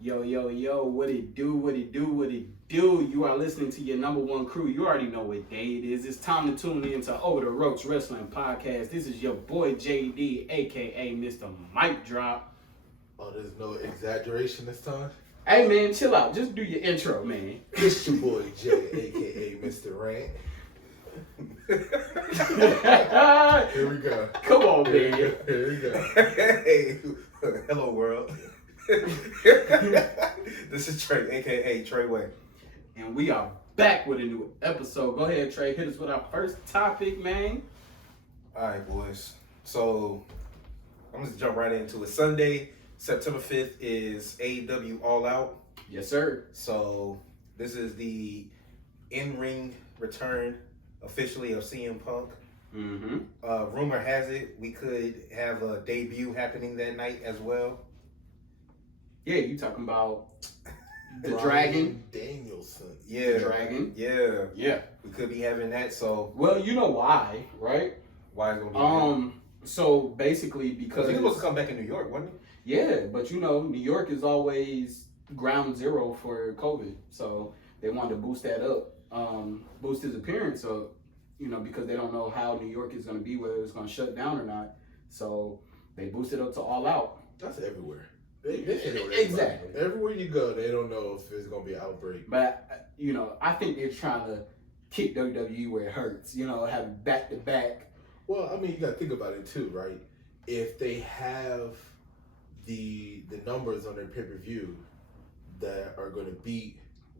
Yo, yo, yo, what it do, what it do, what it do? You are listening to your number one crew. You already know what day it is. It's time to tune in to Over the Ropes Wrestling Podcast. This is your boy JD, aka Mr. Mic Drop. Oh, there's no exaggeration this time? Hey man, chill out. Just do your intro, man. It's your boy Jay, aka Mr. Rant. Here we go. Come on, man. Here we go. Hey, hello world. This is Trey, aka Treyway. And we are back with a new episode. Go ahead, Trey. Hit us with our first topic, man. Alright, boys. So I'm just jump right into it. Sunday, September 5th is AEW All Out. Yes, sir. So this is the in-ring return officially of CM Punk. Mm-hmm. Rumor has it we could have a debut happening that night as well. Yeah, you talking about the Bryan Dragon? Yeah. The Dragon? Yeah. Yeah. We could be having that, so Well, you know why, right? why is it gonna be So basically because he was supposed to come back in New York, wasn't he? yeah, but you know, New York is always ground zero for COVID. So they wanted to boost that up, boost his appearance up, you know, because they don't know how New York is gonna be, whether it's gonna shut down or not. So they boosted up to All Out. That's everywhere. They know Exactly. Everywhere you go, they don't know if there's going to be an outbreak. But you know, I think they're trying to kick WWE where it hurts, you know, having back to back. Well, I mean, you got to think about it too, right? If they have the numbers on their pay-per-view that are going to beat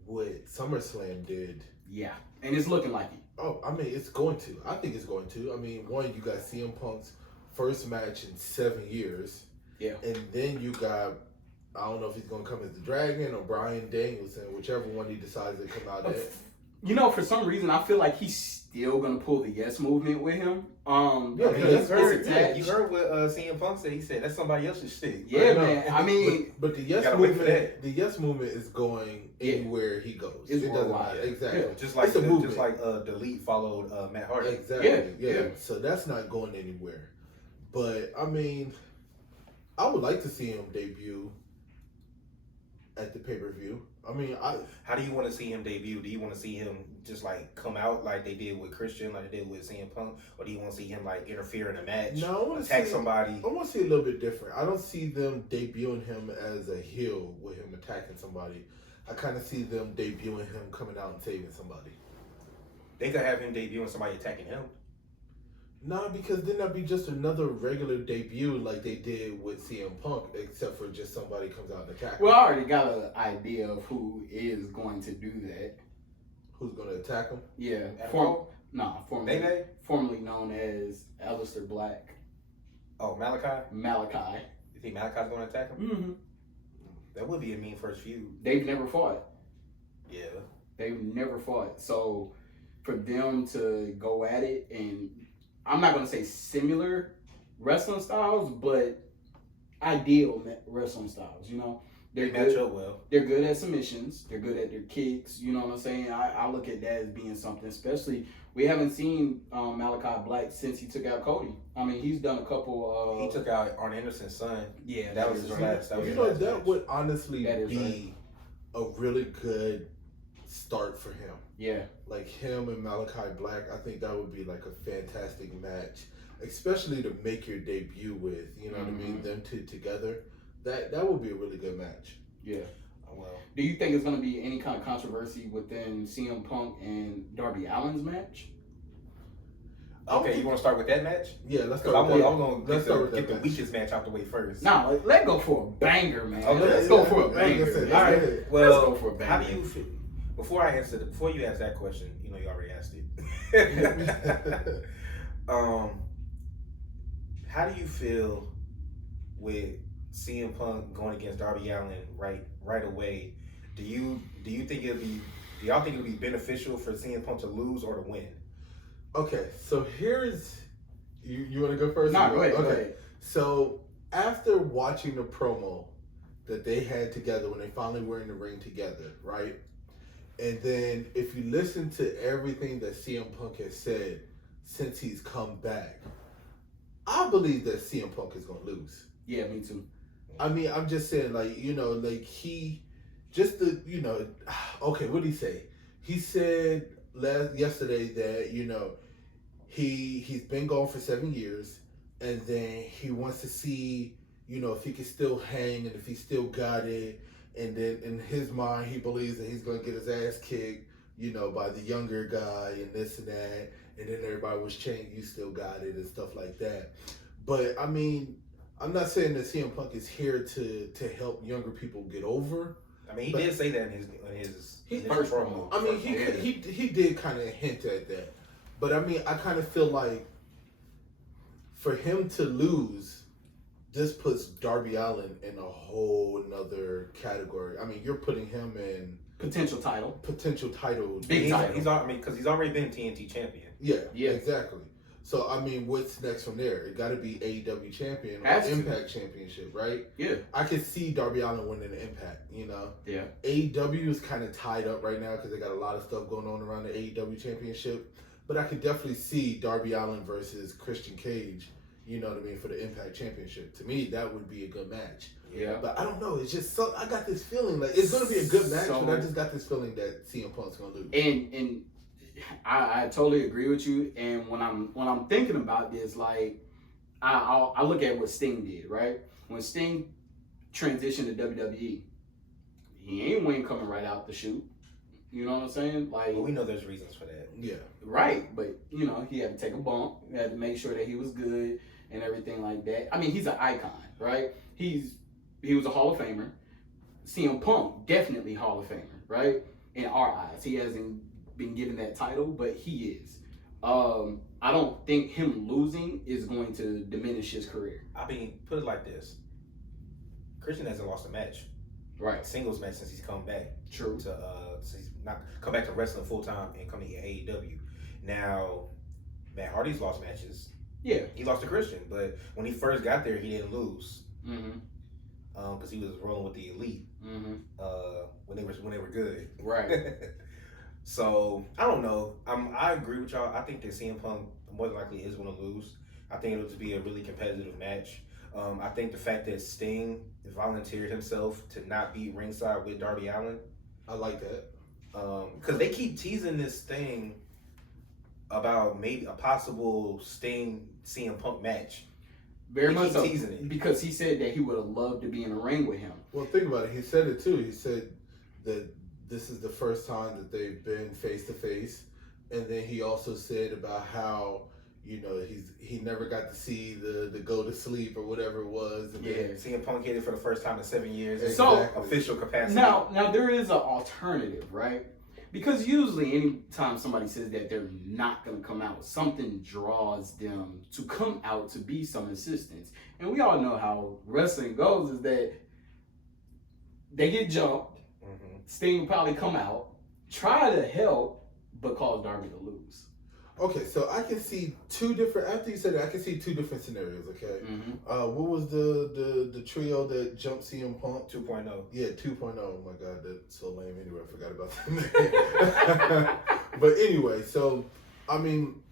what SummerSlam did. Yeah. And it's looking like it. Oh, I mean, it's going to. I think it's going to. I mean, one, you got CM Punk's first match in 7 years. Yeah. And then you got, I don't know if he's going to come as the Dragon or Bryan Danielson, whichever one he decides to come out as. You know, for some reason, I feel like he's still gonna pull the yes movement with him. Yeah, because you it's You attached. heard what CM Punk said. He said that's somebody else's shit. Yeah, No, man. I mean, but the yes gotta wait for movement, that. the yes movement is going Yeah. anywhere he goes. It's It doesn't worldwide. matter. Exactly. Yeah. Just like It's a movement. Delete followed Matt Hardy. Exactly. Yeah, Yeah. yeah. So that's not going anywhere. But I mean, I would like to see him debut at the pay-per-view. I mean, How do you want to see him debut? Do you want to see him just like come out like they did with Christian, like they did with CM Punk, or do you want to see him like interfere in a match, No, I want to attack see somebody? I want to see a little bit different. I don't see them debuting him as a heel with him attacking somebody. I kind of see them debuting him coming out and saving somebody. They could have him debut and somebody attacking him. Nah, because then that'd be just another regular debut like they did with CM Punk, except for just somebody comes out and attacks. well, I already got an idea of who is going to do that. Who's gonna attack him? Yeah, Afro? formerly known as Aleister Black, Oh, Malachi. Malachi. You think Malachi's going to attack him? Mm-hmm. That would be a mean first feud. They've never fought. Yeah. They've never fought. So for them to go at it, and I'm not going to say similar wrestling styles, but ideal wrestling styles, you know? They They're match good. up well. They're good at submissions. They're good at their kicks. You know what I'm saying? I look at that as being something, especially we haven't seen Malachi Black since he took out Cody. I mean, he's done a couple. He took out Arn Anderson's son. Yeah, That was his right. last. That was You his know, last that match. would honestly That is be a really good start for him. Yeah, Like him and Malachi Black, I think that would be like a fantastic match, especially to make your debut with. You know what I mean? Them two together, that would be a really good match. yeah. Well, Do you think it's going to be any kind of controversy within CM Punk and Darby Allin's match? okay, you want to start with that match? Yeah, let's Because start I'm with going Let's to start with get that the match. weakest match out the way first. Nah, let's go for a banger, man. Okay, Let's yeah, go for a yeah, banger. like I said, man. All right. Let's Well, go for a how banger. do you feel? Before you ask that question, you know you already asked it. How do you feel with CM Punk going against Darby Allin right away? Do y'all think it'll be beneficial for CM Punk to lose or to win? Okay, so here's you want to go first? Nah, go ahead. Okay, Go ahead. so after watching the promo that they had together when they finally were in the ring together, right? And then if you listen to everything that CM Punk has said since he's come back, I believe that CM Punk is going to lose. Yeah, me too. I mean, I'm just saying, like, you know, like he just the, you know, okay, what did he say? He said yesterday that, you know, he's been gone for 7 years, and then he wants to see, you know, if he can still hang and if he still got it. And then in his mind, he believes that he's going to get his ass kicked, you know, by the younger guy and this and that. And then everybody was chanting, you still got it and stuff like that. But, I mean, I'm not saying that CM Punk is here to help younger people get over. I mean, he did say that in his first promo. I mean, he did kind of hint at that. But, I mean, I kind of feel like for him to lose, this puts Darby Allin in a whole nother category. I mean, you're putting him in potential title. Big title. Because he's already been TNT champion. Yeah, exactly. So, I mean, what's next from there? It got to be AEW champion or Impact championship, right? Yeah. I could see Darby Allin winning the Impact, you know? Yeah. AEW is kind of tied up right now because they got a lot of stuff going on around the AEW championship. But I could definitely see Darby Allin versus Christian Cage, you know what I mean, for the Impact Championship. To me, that would be a good match. Yeah. But I don't know. It's just I got this feeling like it's going to be a good match, but I just got this feeling that CM Punk's going to lose. And I totally agree with you. And when I'm thinking about this, like I look at what Sting did, right? When Sting transitioned to WWE, he ain't win coming right out the chute. You know what I'm saying? Like, well, we know there's reasons for that. Yeah. Right, but you know, he had to take a bump. He had to make sure that he was good and everything like that. I mean, he's an icon, right? He was a Hall of Famer. CM Punk, definitely Hall of Famer, right? In our eyes. He hasn't been given that title, but he is. I don't think him losing is going to diminish his career. I mean, put it like this. Christian hasn't lost a match. Right. Singles match since he's come back. True. Since he's not come back to wrestling full time and come to AEW. Now, Matt Hardy's lost matches. Yeah. He lost to Christian, but when he first got there, he didn't lose. Mm-hmm. Because he was rolling with the elite. Mm-hmm. When they were good. Right. So I don't know. I agree with y'all. I think that CM Punk more than likely is going to lose. I think it'll be a really competitive match. I think the fact that Sting volunteered himself to not be ringside with Darby Allin. I like that. Because they keep teasing this thing about maybe a possible Sting CM Punk match. Very They much keep so. teasing it. Because he said that he would have loved to be in a ring with him. Well, think about it. He said it too. He said that this is the first time that they've been face to face, and then he also said about how, you know, he never got to see the go to sleep or whatever it was. And then CM Punk hit it for the first time in 7 years. in So- official capacity. Now there is an alternative, right? Because usually anytime somebody says that they're not going to come out, something draws them to come out to be some assistance. And we all know how wrestling goes is that they get jumped, Sting will probably come out, try to help, but cause Darby to lose. Okay, so I can see two different. After you said that, I can see two different scenarios. Okay, Mm-hmm. what was the trio that jumped CM Punk? 2.0. Yeah, 2.0. Oh my God, that's so lame. Anyway, I forgot about that. But anyway, so I mean,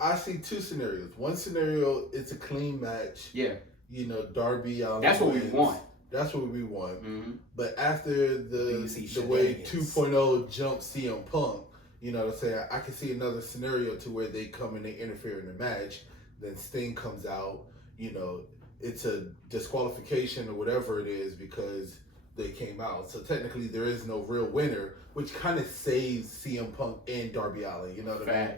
I see two scenarios. One scenario, it's a clean match. Yeah, You know, Darby Allin. that's what we wins. want. That's what we want. Mm-hmm. But after the way 2.0 jumped CM Punk, you know what I'm saying? I can see another scenario to where they come and they interfere in the match. Then Sting comes out, you know, it's a disqualification or whatever it is because they came out. So technically there is no real winner, which kind of saves CM Punk and Darby Allin, you know what I mean?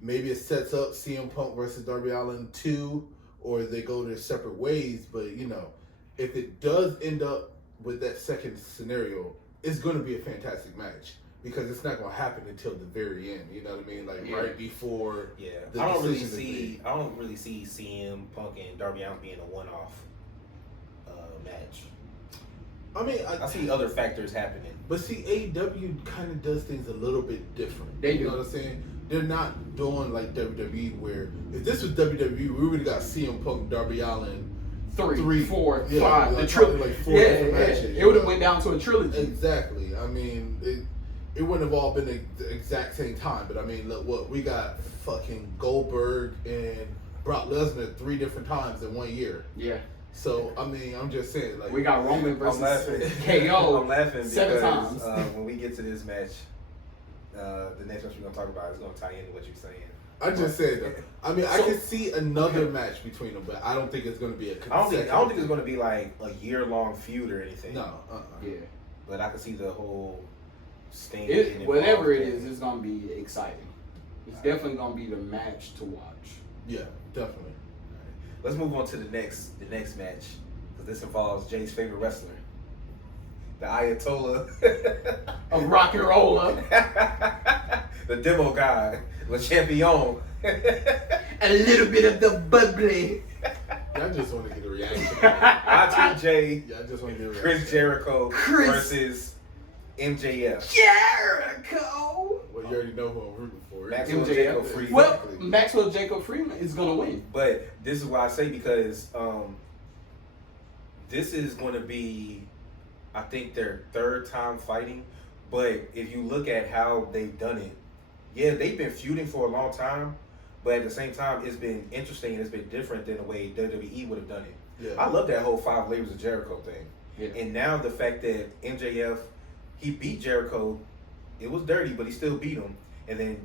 Maybe it sets up CM Punk versus Darby Allin 2, or they go their separate ways. But, you know, if it does end up with that second scenario, it's going to be a fantastic match. Because it's not going to happen until the very end. You know what I mean? Like right before. Yeah, the I don't really see. see CM Punk and Darby Allin being a one-off match. I mean, I see other factors happening. But see, AEW kind of does things a little bit different. They you do. know what I'm saying? They're not doing like WWE, where if this was WWE, we would have got CM Punk, Darby Allin. 3, 4, 5. Yeah, The trilogy. like 4 different matches. It would have went down to a trilogy. Exactly. I mean, it wouldn't have all been the exact same time, but I mean, look, what we got fucking Goldberg and Brock Lesnar 3 different times in 1 year. Yeah. So I mean, I'm just saying, like We got Roman I'm versus laughing. KO. I'm laughing 7 because times. when we get to this match, the next match we're gonna talk about is gonna tie into what you're saying. I just said that. I mean, I can see another match between them, but I don't think it's going to be a I don't consecutive. think it's gonna be like a year-long feud or anything. No. Yeah. But I can see the whole Sting. Whatever it is, it's gonna be exciting. It's definitely gonna be the match to watch. Yeah, definitely. Let's move on to the next match, because this involves Jay's favorite wrestler, the Ayatollah A rock and roller. the demo guy, Le Champion. A little bit of the bubbly. I just want to get a reaction. Y2J, Yeah, I just want to get a reaction. Chris Jericho Chris versus MJF. Jericho. Well, you already know who I'm rooting for. Maxwell MJF. Jacob Freeman. Well, Maxwell Jacob Freeman is gonna win. But this is why I say, because this is going to be, I think, their third time fighting. But if you look at how they've done it, yeah, they've been feuding for a long time. But at the same time, it's been interesting and it's been different than the way WWE would have done it. Yeah. I love that whole 5 Labors of Jericho thing. Yeah. And now the fact that MJF, he beat Jericho, it was dirty, but he still beat him. And then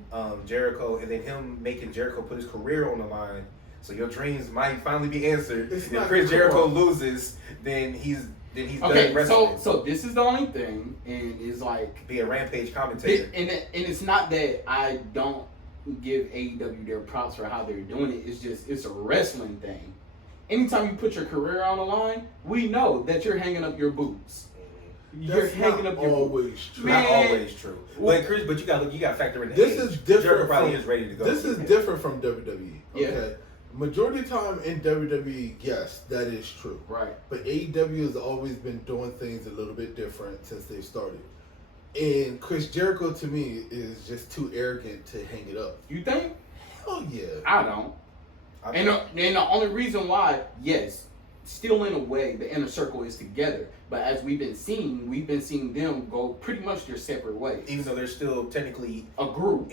Jericho, and then him making Jericho put his career on the line. So your dreams might finally be answered. It's If not Chris cool. Jericho loses, then he's Okay, done wrestling. so this is the only thing, and it's like, Be a Rampage commentator. and it's not that I don't give AEW their props for how they're doing it. It's just, it's a wrestling thing. Anytime you put your career on the line, we know that you're hanging up your boots. You're That's hanging not up your boots. always true. Man. Not always true. But Chris, but you got to factor in the This age. is different Jericho probably from- is ready to go. This is different from WWE. Yeah. Okay. Majority of the time in WWE, yes, that is true. Right. But AEW has always been doing things a little bit different since they started. And Chris Jericho, to me, is just too arrogant to hang it up. You think? Hell yeah. I don't. And the only reason why, yes, still in a way, the inner circle is together. But as we've been seeing them go pretty much their separate ways. Even though they're still technically A group.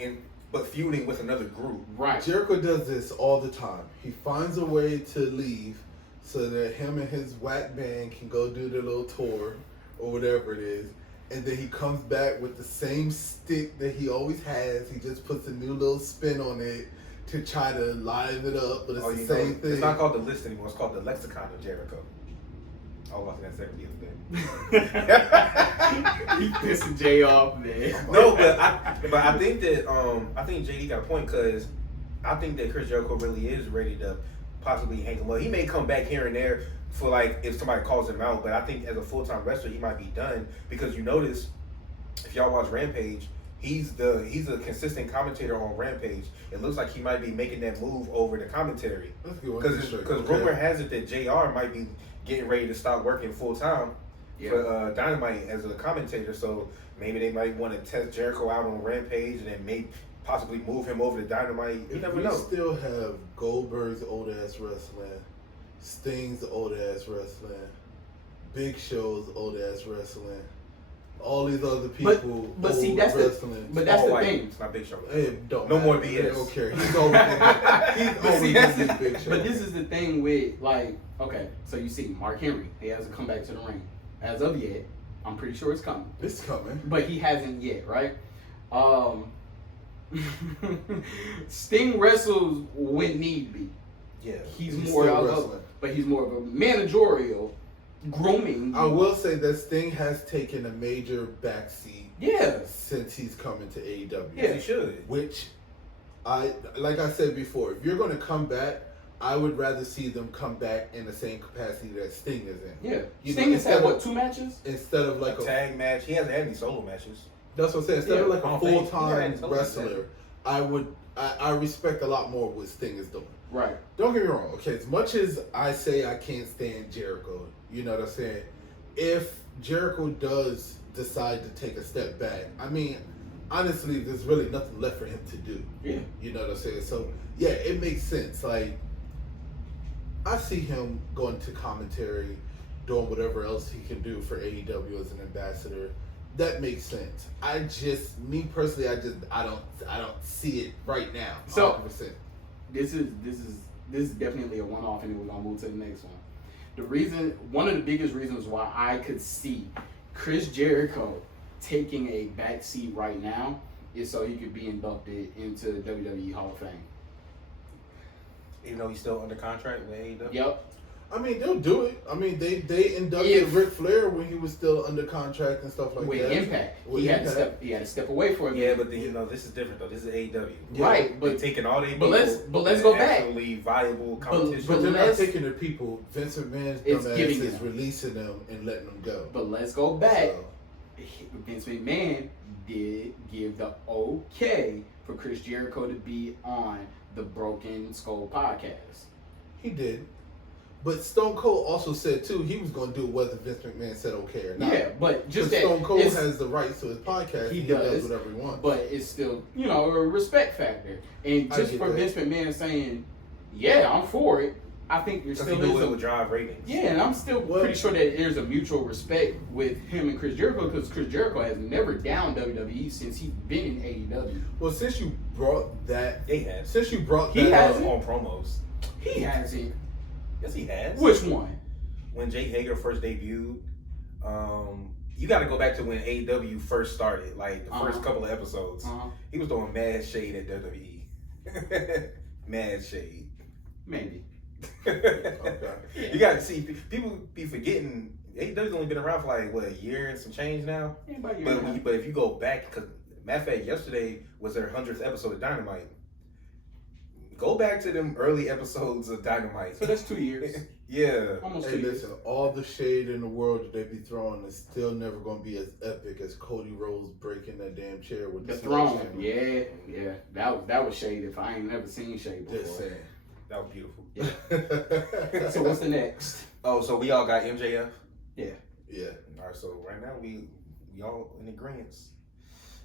but feuding with another group. Right. Jericho does this all the time. He finds a way to leave so that him and his whack band can go do their little tour or whatever it is. And then he comes back with the same stick that he always has. He just puts a new little spin on it to try to liven it up, but it's Oh, the you same know, thing. It's not called the list anymore. It's called the lexicon of Jericho. I was watching that segment the other day. You pissing Jay off, man. No, but I think that I think JD got a point, because I think that Chris Jericho really is ready to possibly hang him up. He may come back here and there for, like, if somebody calls him out, but I think as a full-time wrestler he might be done, because you notice if y'all watch Rampage, he's a consistent commentator on Rampage. It looks like he might be making that move over the commentary, Let's get one because straight, rumor has it that JR might be getting ready to stop working full-time Yeah. for Dynamite as a commentator, so maybe they might want to test Jericho out on Rampage and then maybe possibly move him over to Dynamite. You If never we know. still have Goldberg's old ass wrestling, Sting's old ass wrestling, Big Show's old ass wrestling, all these other people. But see, old that's wrestling. but that's All the white. thing. It's not Big Show. It don't No more matter. BS. I don't care. He's always But see, been that's the the, Big Show. but this is the thing with, like, okay, so you see Mark Henry, he hasn't come back to the ring as of yet. I'm pretty sure it's coming, It's coming. but he hasn't yet, right? Sting wrestles when need be. Yeah. He's He's more still of wrestling. but he's more of a managerial grooming. I will say that Sting has taken a major backseat Yeah. since he's coming to AEW. Yeah. He should. Which, like I said before, if you're going to come back, I would rather see them come back in the same capacity that Sting is in. Yeah. You Sting know, has had, instead what, of- 2 matches? Instead of like A tag match. He hasn't had any solo matches. that's what I'm saying. Instead Yeah, of like I a don't think- full-time yeah, wrestler, I respect a lot more what Sting is doing. Right. Don't get me wrong. Okay, as much as I say I can't stand Jericho, you know what I'm saying? If Jericho does decide to take a step back, I mean, honestly, there's really nothing left for him to do. Yeah. You know what I'm saying? So, yeah, it makes sense. Like, I see him going to commentary, doing whatever else he can do for AEW as an ambassador. That makes sense. Me personally, I don't see it right now. So- 100%. This is definitely a one-off, and then we're gonna move to the next one. one of the biggest reasons why I could see Chris Jericho taking a back seat right now is so he could be inducted into the WWE Hall of Fame. Even though he's still under contract with AEW? Yep. I mean, they'll do it. I mean, they inducted Ric Flair when he was still under contract and stuff like with that. Impact. He had to step away for it. Yeah, but then, this is different though. This is AEW. Right, but they're taking all their people. But let's go back. Actually viable competition. But they're not taking their people. Vince McMahon's dumbass is releasing them and letting them go. But let's go back. Vince McMahon did give the okay for Chris Jericho to be on the Broken Skull podcast. He did. But Stone Cold also said too he was going to do whether Vince McMahon said okay or not. Yeah, but just that Stone Cold has the rights to his podcast. He does whatever he wants. But it's still, a respect factor. And just for Vince McMahon saying, "Yeah, I'm for it," I think you're still it would drive ratings. Yeah, and I'm still pretty sure that there's a mutual respect with him and Chris Jericho because Chris Jericho has never downed WWE since he's been in AEW. Well, since you brought that, he has. Since you brought he that has on promos. He hasn't. Yes, he has. Which one? When Jake Hager first debuted, you got to go back to when AEW first started, like the first couple of episodes. He was throwing mad shade at WWE. Mad shade. Maybe. Okay. You got to see, people be forgetting, AEW's only been around for like, what, a year and some change now? But if you go back, because matter of fact, yesterday was their 100th episode of Dynamite. Go back to them early episodes of Dynamite. So that's 2 years. Yeah. Almost 2 2 years. Listen, all the shade in the world that they be throwing is still never going to be as epic as Cody Rhodes breaking that damn chair with the throne. Yeah. That was shade if I ain't never seen shade before. Just saying. That was beautiful. Yeah. So what's the next? Oh, so we all got MJF? Yeah. Yeah. All right, so right now we all in agreement.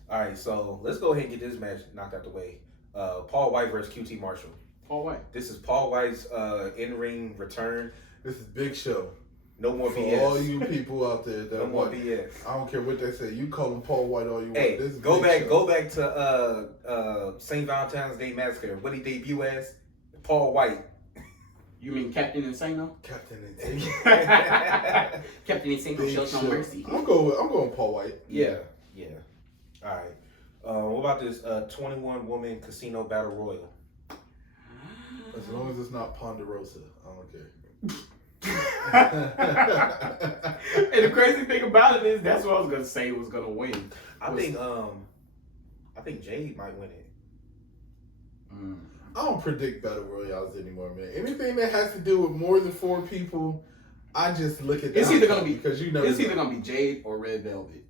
All right, so let's go ahead and get this match knocked out the way. Paul White versus QT Marshall. Paul White. This is Paul White's in-ring return. This is Big Show. No more For BS. all you people out there that no more BS. I don't care what they say. You call him Paul White all you want. Hey, This is go Big back Show. to St. Valentine's Day Massacre. What did he debut as? Paul White. You mean Captain Insano? Captain Insano. Captain Insano shows no mercy. I'm going Paul White. Yeah. All right. What about this 21-woman casino battle royal? As long as it's not Ponderosa, I don't care. And the crazy thing about it is, that's what I was gonna say was gonna win. I think Jade might win it. I don't predict battle royales anymore, man. Anything that has to do with more than 4 people, I just look at that. It's either gonna be It's either gonna be Jade or Red Velvet.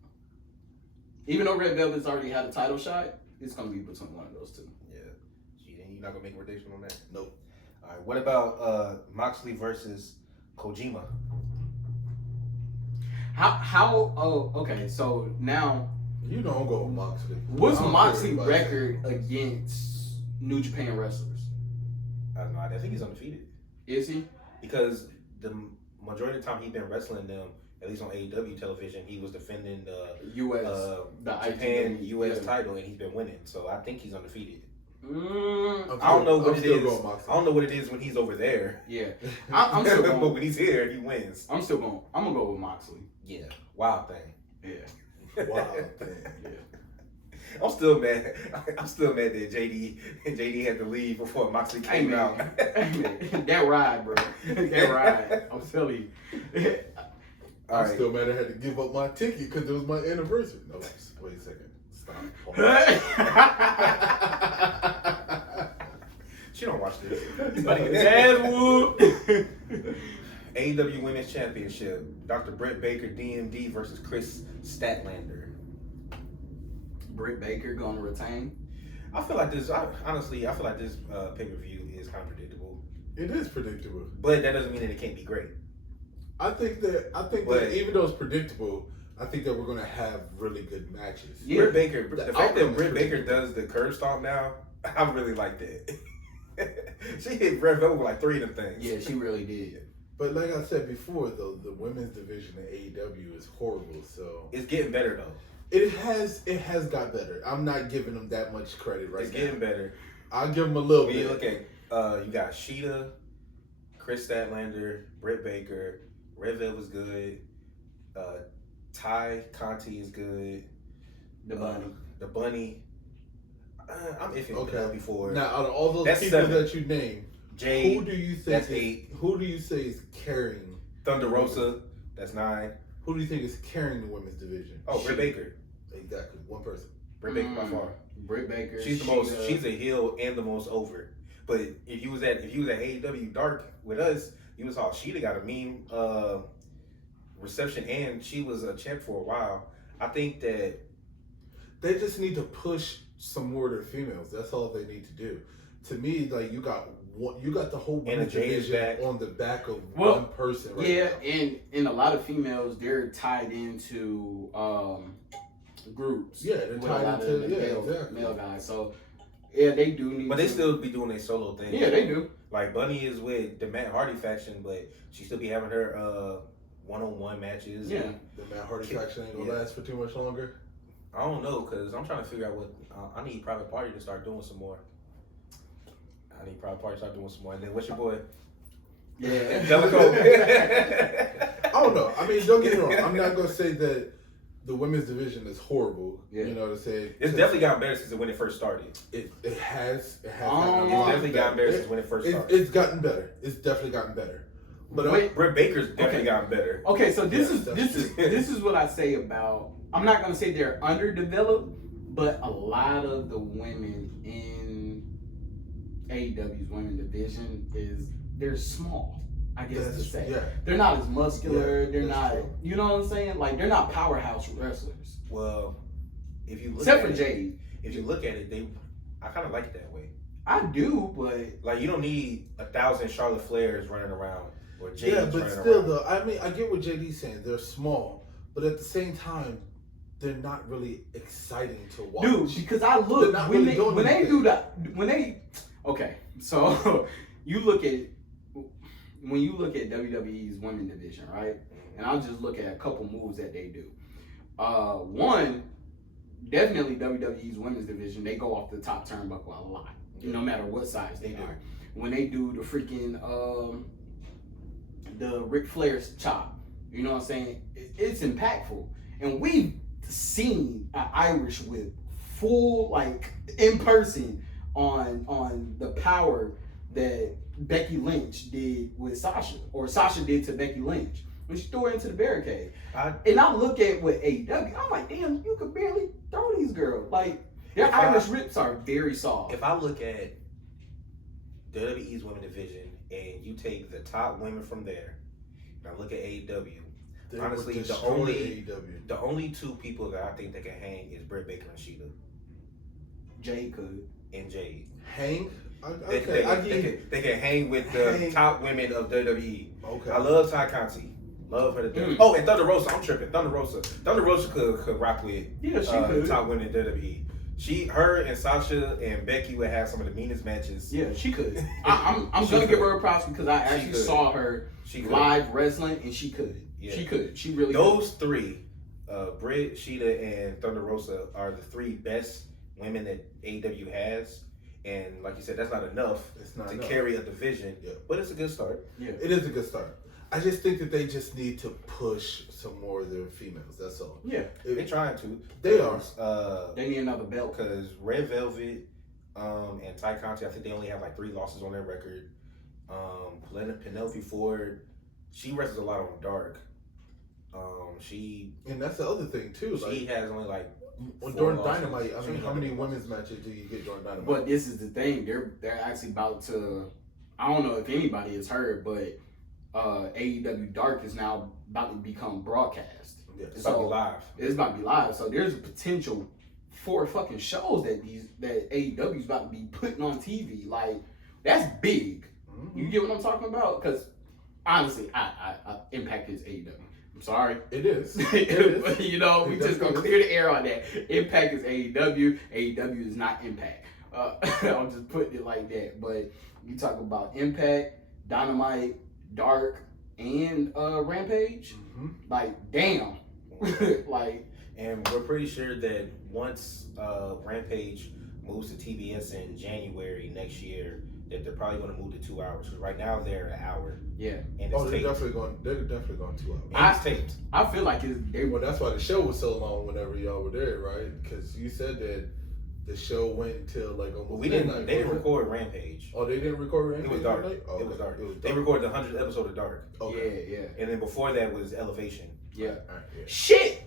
Even though Red Velvet's already had a title shot, it's gonna be between one of those two. Yeah. You're not gonna make a prediction on that? Nope. All right. What about Moxley versus Kojima? How? Oh, okay. So now, I'm going with Moxley. what's Moxley's record against New Japan wrestlers? I don't know. I think he's undefeated. Is he? Because the majority of the time he's been wrestling them, at least on AEW television, he was defending the U.S. the Japan U.S. title, and he's been winning. So I think he's undefeated. I don't know what it is. I don't know what it is when he's over there. Yeah, I'm still going. But when he's here, he wins. I'm gonna go with Moxley. Yeah, wild thing. Yeah, Wild thing. Yeah. I'm still mad. I'm still mad that JD had to leave before Moxley came out. That ride, bro. That ride. I'm telling you. I'm still mad I had to give up my ticket because it was my anniversary. No, wait a second. Stop. She don't watch this. AEW Women's Championship. Dr. Britt Baker, DMD versus Chris Statlander. Britt Baker gonna retain. I feel like this. Honestly, I feel like this pay-per-view is kind of predictable. It is predictable, but that doesn't mean that it can't be great. I think that even though it's predictable, I think that we're gonna have really good matches. Yeah. Britt Baker, the fact that Britt Baker does the curve stomp now, I really like that. She hit Red Velvet with like 3 of them things. Yeah, she really did. But like I said before, though, the women's division in AEW is horrible. So it's getting better though. It has got better. I'm not giving them that much credit right now. It's getting better. I'll give them a little bit. You look at you got Sheeta, Chris Statlander, Britt Baker, Red Velvet's good. Ty Conti is good. The Bunny. I'm iffy with that before. Now, out of all those that's people 7. that you named, Jade, who do you think that's is, 8. Who do you say is carrying? Thunder Rosa, that's 9. Who do you think is carrying the women's division? Oh, Britt Baker. Exactly, one person. Britt Baker by far. Britt Baker. She's the most. She's a heel and the most over. But if you was at AEW Dark with us, you was all Sheeta got a mean reception, and she was a champ for a while. I think that they just need to push some more to the females. That's all they need to do. To me, like you got the whole women's division on the back of one person. Right now. and a lot of females, they're tied into groups. Yeah, they're tied into male guys. So yeah, they do need. But they still be doing their solo thing. Yeah, they do. Like Bunny is with the Matt Hardy faction, but she still be having her one-on-one matches. Yeah, the Matt Hardy faction ain't gonna last for too much longer. I don't know, cause I'm trying to figure out what I need. Private Party to start doing some more. And then what's your boy? Yeah, Jellicoe. I don't know. I mean, don't get me wrong. I'm not gonna say that the women's division is horrible. Yeah. You know what I'm saying? It's definitely gotten better since when it first started. It has. It's definitely gotten better since when it first started. It's gotten better. It's definitely gotten better. But Britt Baker's definitely gotten better. Okay, so this is what I say about. I'm not gonna say they're underdeveloped, but a lot of the women in AEW's women division they're small. I guess to say they're not as muscular. They're not. True. You know what I'm saying? Like they're not powerhouse wrestlers. Well, if you look except at for Jade. If you look at it, I kind of like it that way. I do, but like you don't need 1,000 Charlotte Flairs running around or Jade's running but still around. Though, I mean, I get what JD's saying. They're small, but at the same time, they're not really exciting to watch. Dude, because I look when they do that. Okay, so you look at WWE's women division, right? And I'll just look at a couple moves that they do. One, definitely WWE's women's division, they go off the top turnbuckle a lot, no matter what size they are. When they do the freaking the Ric Flair's chop, you know what I'm saying? It's impactful, and we've seen an Irish whip full, like in person, on the power that Becky Lynch did with Sasha, or Sasha did to Becky Lynch when she threw her into the barricade. And I look at what AEW, I'm like, damn, you could barely throw these girls. Like their Irish rips are very soft. If I look at WWE's women division and you take the top women from there, and I look at AEW, honestly, the only two people that I think that can hang is Britt Baker and Sheeta. Jade could. And Jade. Hang? They can hang with the top women of WWE. Okay. I love Ty Conti. Love her to death. Oh, and Thunder Rosa. I'm tripping. Thunder Rosa could rock with could. top women in WWE. Her and Sasha and Becky would have some of the meanest matches. Yeah, she could. I'm gonna give her a props because I actually saw her live wrestling, and she could. Yeah. She could. She really. Those three, Britt, Sheeta, and Thunder Rosa, are the three best women that AEW has. And like you said, that's not enough to carry a division. Yeah. But it's a good start. Yeah, it is a good start. I just think that they just need to push some more of their females. That's all. Yeah, they're trying to. They are. They need another belt because Red Velvet and Ty Conti, I think they only have like 3 losses on their record. Penelope Ford, she wrestles a lot on Dark. And that's the other thing too. She has only like. During Dynamite, I mean, how many women's matches do you get during Dynamite? But this is the thing; they're actually about to. I don't know if anybody has heard, but AEW Dark is now about to become broadcast. Yeah, it's about to be live. It's about to be live, so there's a potential for fucking shows that AEW is about to be putting on TV. Like that's big. Mm-hmm. You get what I'm talking about? Because honestly, I Impact is AEW. I'm sorry. It is. You know, we just gonna clear the air on that. Impact is AEW. AEW is not Impact. I'm just putting it like that. But you talk about Impact, Dynamite, Dark, and Rampage. Mm-hmm. Like, damn. Like, and we're pretty sure that once Rampage moves to TBS in January next year, that they're probably going to move to 2 hours. Because right now they're an hour. Yeah. And it's Oh, they're taped. definitely going 2 hours. And it's taped. I feel like Well, that's why the show was so long whenever y'all were there, right? Because you said that the show went until like almost Well, midnight. they didn't record Rampage. Oh, they didn't record Rampage? It was dark. Oh, It was dark. It was They dark. recorded the 100th episode of Dark. Okay. Yeah. And then before that was Elevation. Yeah. All right, yeah. Shit.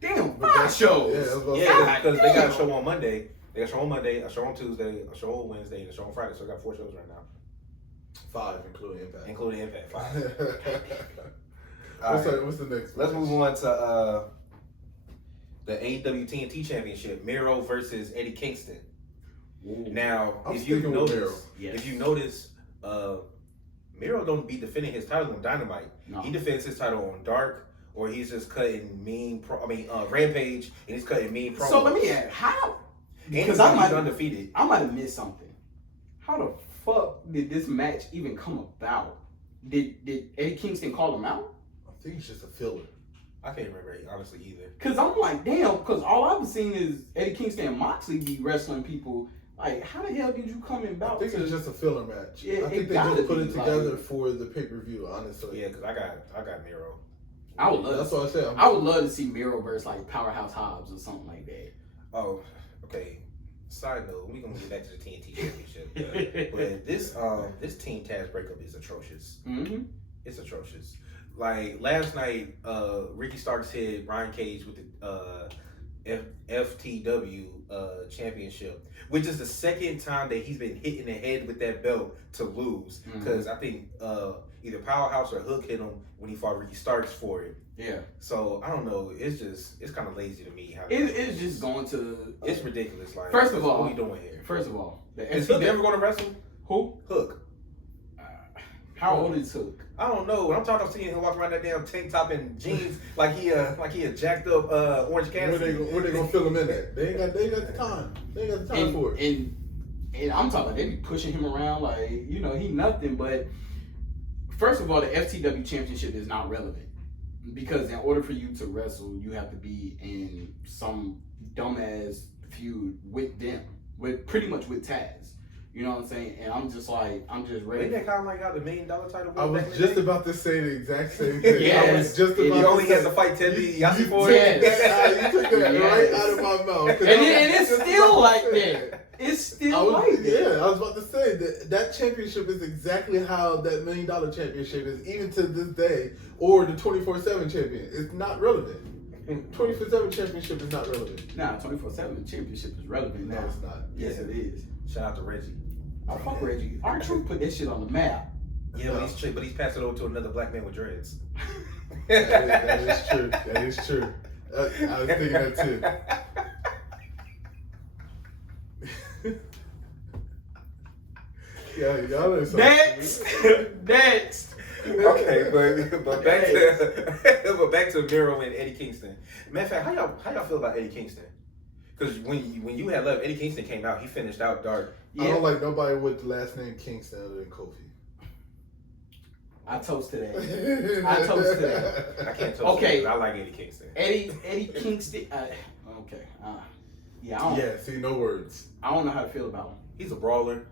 Damn. But 5 shows. Yeah, I was about to Yeah, say. because they got a show on Monday. They got a show on Monday, a show on Tuesday, a show on Wednesday, and a show on Friday. So I got 4 shows right now. 5, including Impact. Including Impact. 5. What's the next Let's match? move on to the AEW TNT Championship, Miro versus Eddie Kingston. Ooh. Now, I'm if you sticking with Miro. notice, Yes. Miro don't be defending his title on Dynamite. No. He defends his title on Dark, or he's just cutting Rampage, and he's cutting mean promos. So let me ask, how? Because I he's might undefeated. have missed something. How the fuck did this match even come about? Did Eddie Kingston call him out? I think it's just a filler. I can't remember honestly either. Cause I'm like, damn. Cause all I've seen is Eddie Kingston and Moxley be wrestling people. Like, how the hell did you come in I about? think it's just a filler match. Yeah, I think it they gotta just put be, it together like- for the pay-per-view, honestly. Yeah, because I got Miro. I would love. That's what I said. I would love to see Miro versus like Powerhouse Hobbs or something like that. Oh, okay. Side note, we gonna get back to the TNT Championship, but this Team Taz breakup is atrocious. Mm-hmm. It's atrocious. Like last night, Ricky Starks hit Brian Cage with the FTW championship, which is the second time that he's been hit in the head with that belt to lose. Because I think either Powerhouse or Hook hit him when he fought Ricky Starks for it. Yeah. So I don't know. It's kind of lazy to me. How It's just going to. it's ridiculous. Like First of all, what are we doing here? First of all, the Is Hook ever going to wrestle? Who? Hook. How old is Hook? I don't know. When I'm talking about seeing him walk around that damn tank top and jeans like he a jacked up Orange Cassidy. Where they gonna fill him in at? They ain't got the time. They ain't got the time for it. And I'm talking, they be pushing him around like, he nothing. But first of all, the FTW championship is not relevant because in order for you to wrestle, you have to be in some dumbass feud with them, pretty much with Taz. You know what I'm saying? And I'm just ready. Ain't that kind of like how the $1 million title I was back in the just day? about to say the exact same thing. Yes. I was just He about He to only say has to fight Ted DiBiase you for took it. that- you took that right Yes. out of my mouth. 'Cause And I was it's just still about to like say that. It's I still was, like that. yeah, I was about to say that championship is exactly how that $1 million championship is, even to this day, or the 24/7 champion. It's not relevant. 24/7 championship is not relevant. Nah, 24/7 championship is relevant No, now. it's not. Yes, it is. Shout out to Reggie. I fuck Reggie. R-Truth put that shit on the map. Yeah, but he's passed it over to another black man with dreads. That is true. That is true. I was thinking that too. Yeah, y'all know something. Next. Okay, but back to Miro and Eddie Kingston. Matter of fact, how y'all feel about Eddie Kingston? Because when you had left, Eddie Kingston came out. He finished out Dark. I don't like nobody with the last name Kingston other than Kofi. I toast to that. I toast to that. I can't tell. Okay. I like Eddie Kingston. Eddie Kingston. Okay. Yeah. I don't. Yeah. See, no words. I don't know how to feel about him. He's a brawler.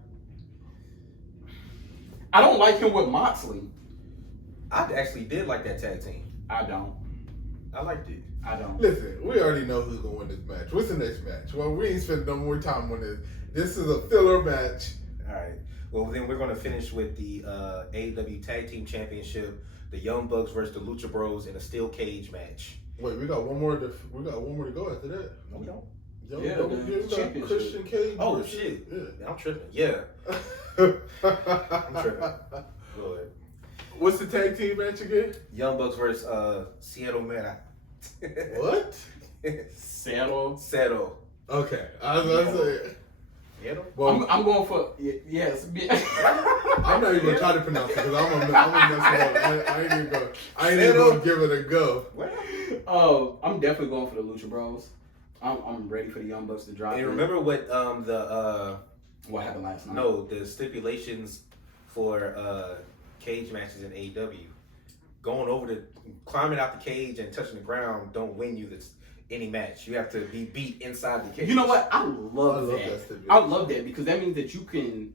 I don't like him with Moxley. I actually did like that tag team. I don't. I liked it. I don't. Listen, we already know who's gonna win this match. What's the next match? Well, we ain't spend no more time on this. This is a filler match. All right. Well, then we're going to finish with the AEW Tag Team Championship, the Young Bucks versus the Lucha Bros in a steel cage match. Wait, we got one more to go after that. No, we don't. Yeah, we the got championship. Christian Cage. Oh, versus- shit. Yeah. I'm tripping. Yeah. I'm tripping. Go ahead. What's the tag team match again? Young Bucks versus Seattle Man. What? Settle. Okay, I was gonna say. Seattle? Well, I'm going for yes. I'm not even gonna try to pronounce it because I'm gonna mess it up. I ain't even gonna give it a go. Well, I'm definitely going for the Lucha Bros. I'm ready for the Young Bucks to drop. and in. remember what What happened last night? No, the stipulations for cage matches in AEW. Climbing out the cage and touching the ground don't win you any match. You have to be beat inside the cage. You know what? I love that. stipulation. I love that because that means that you can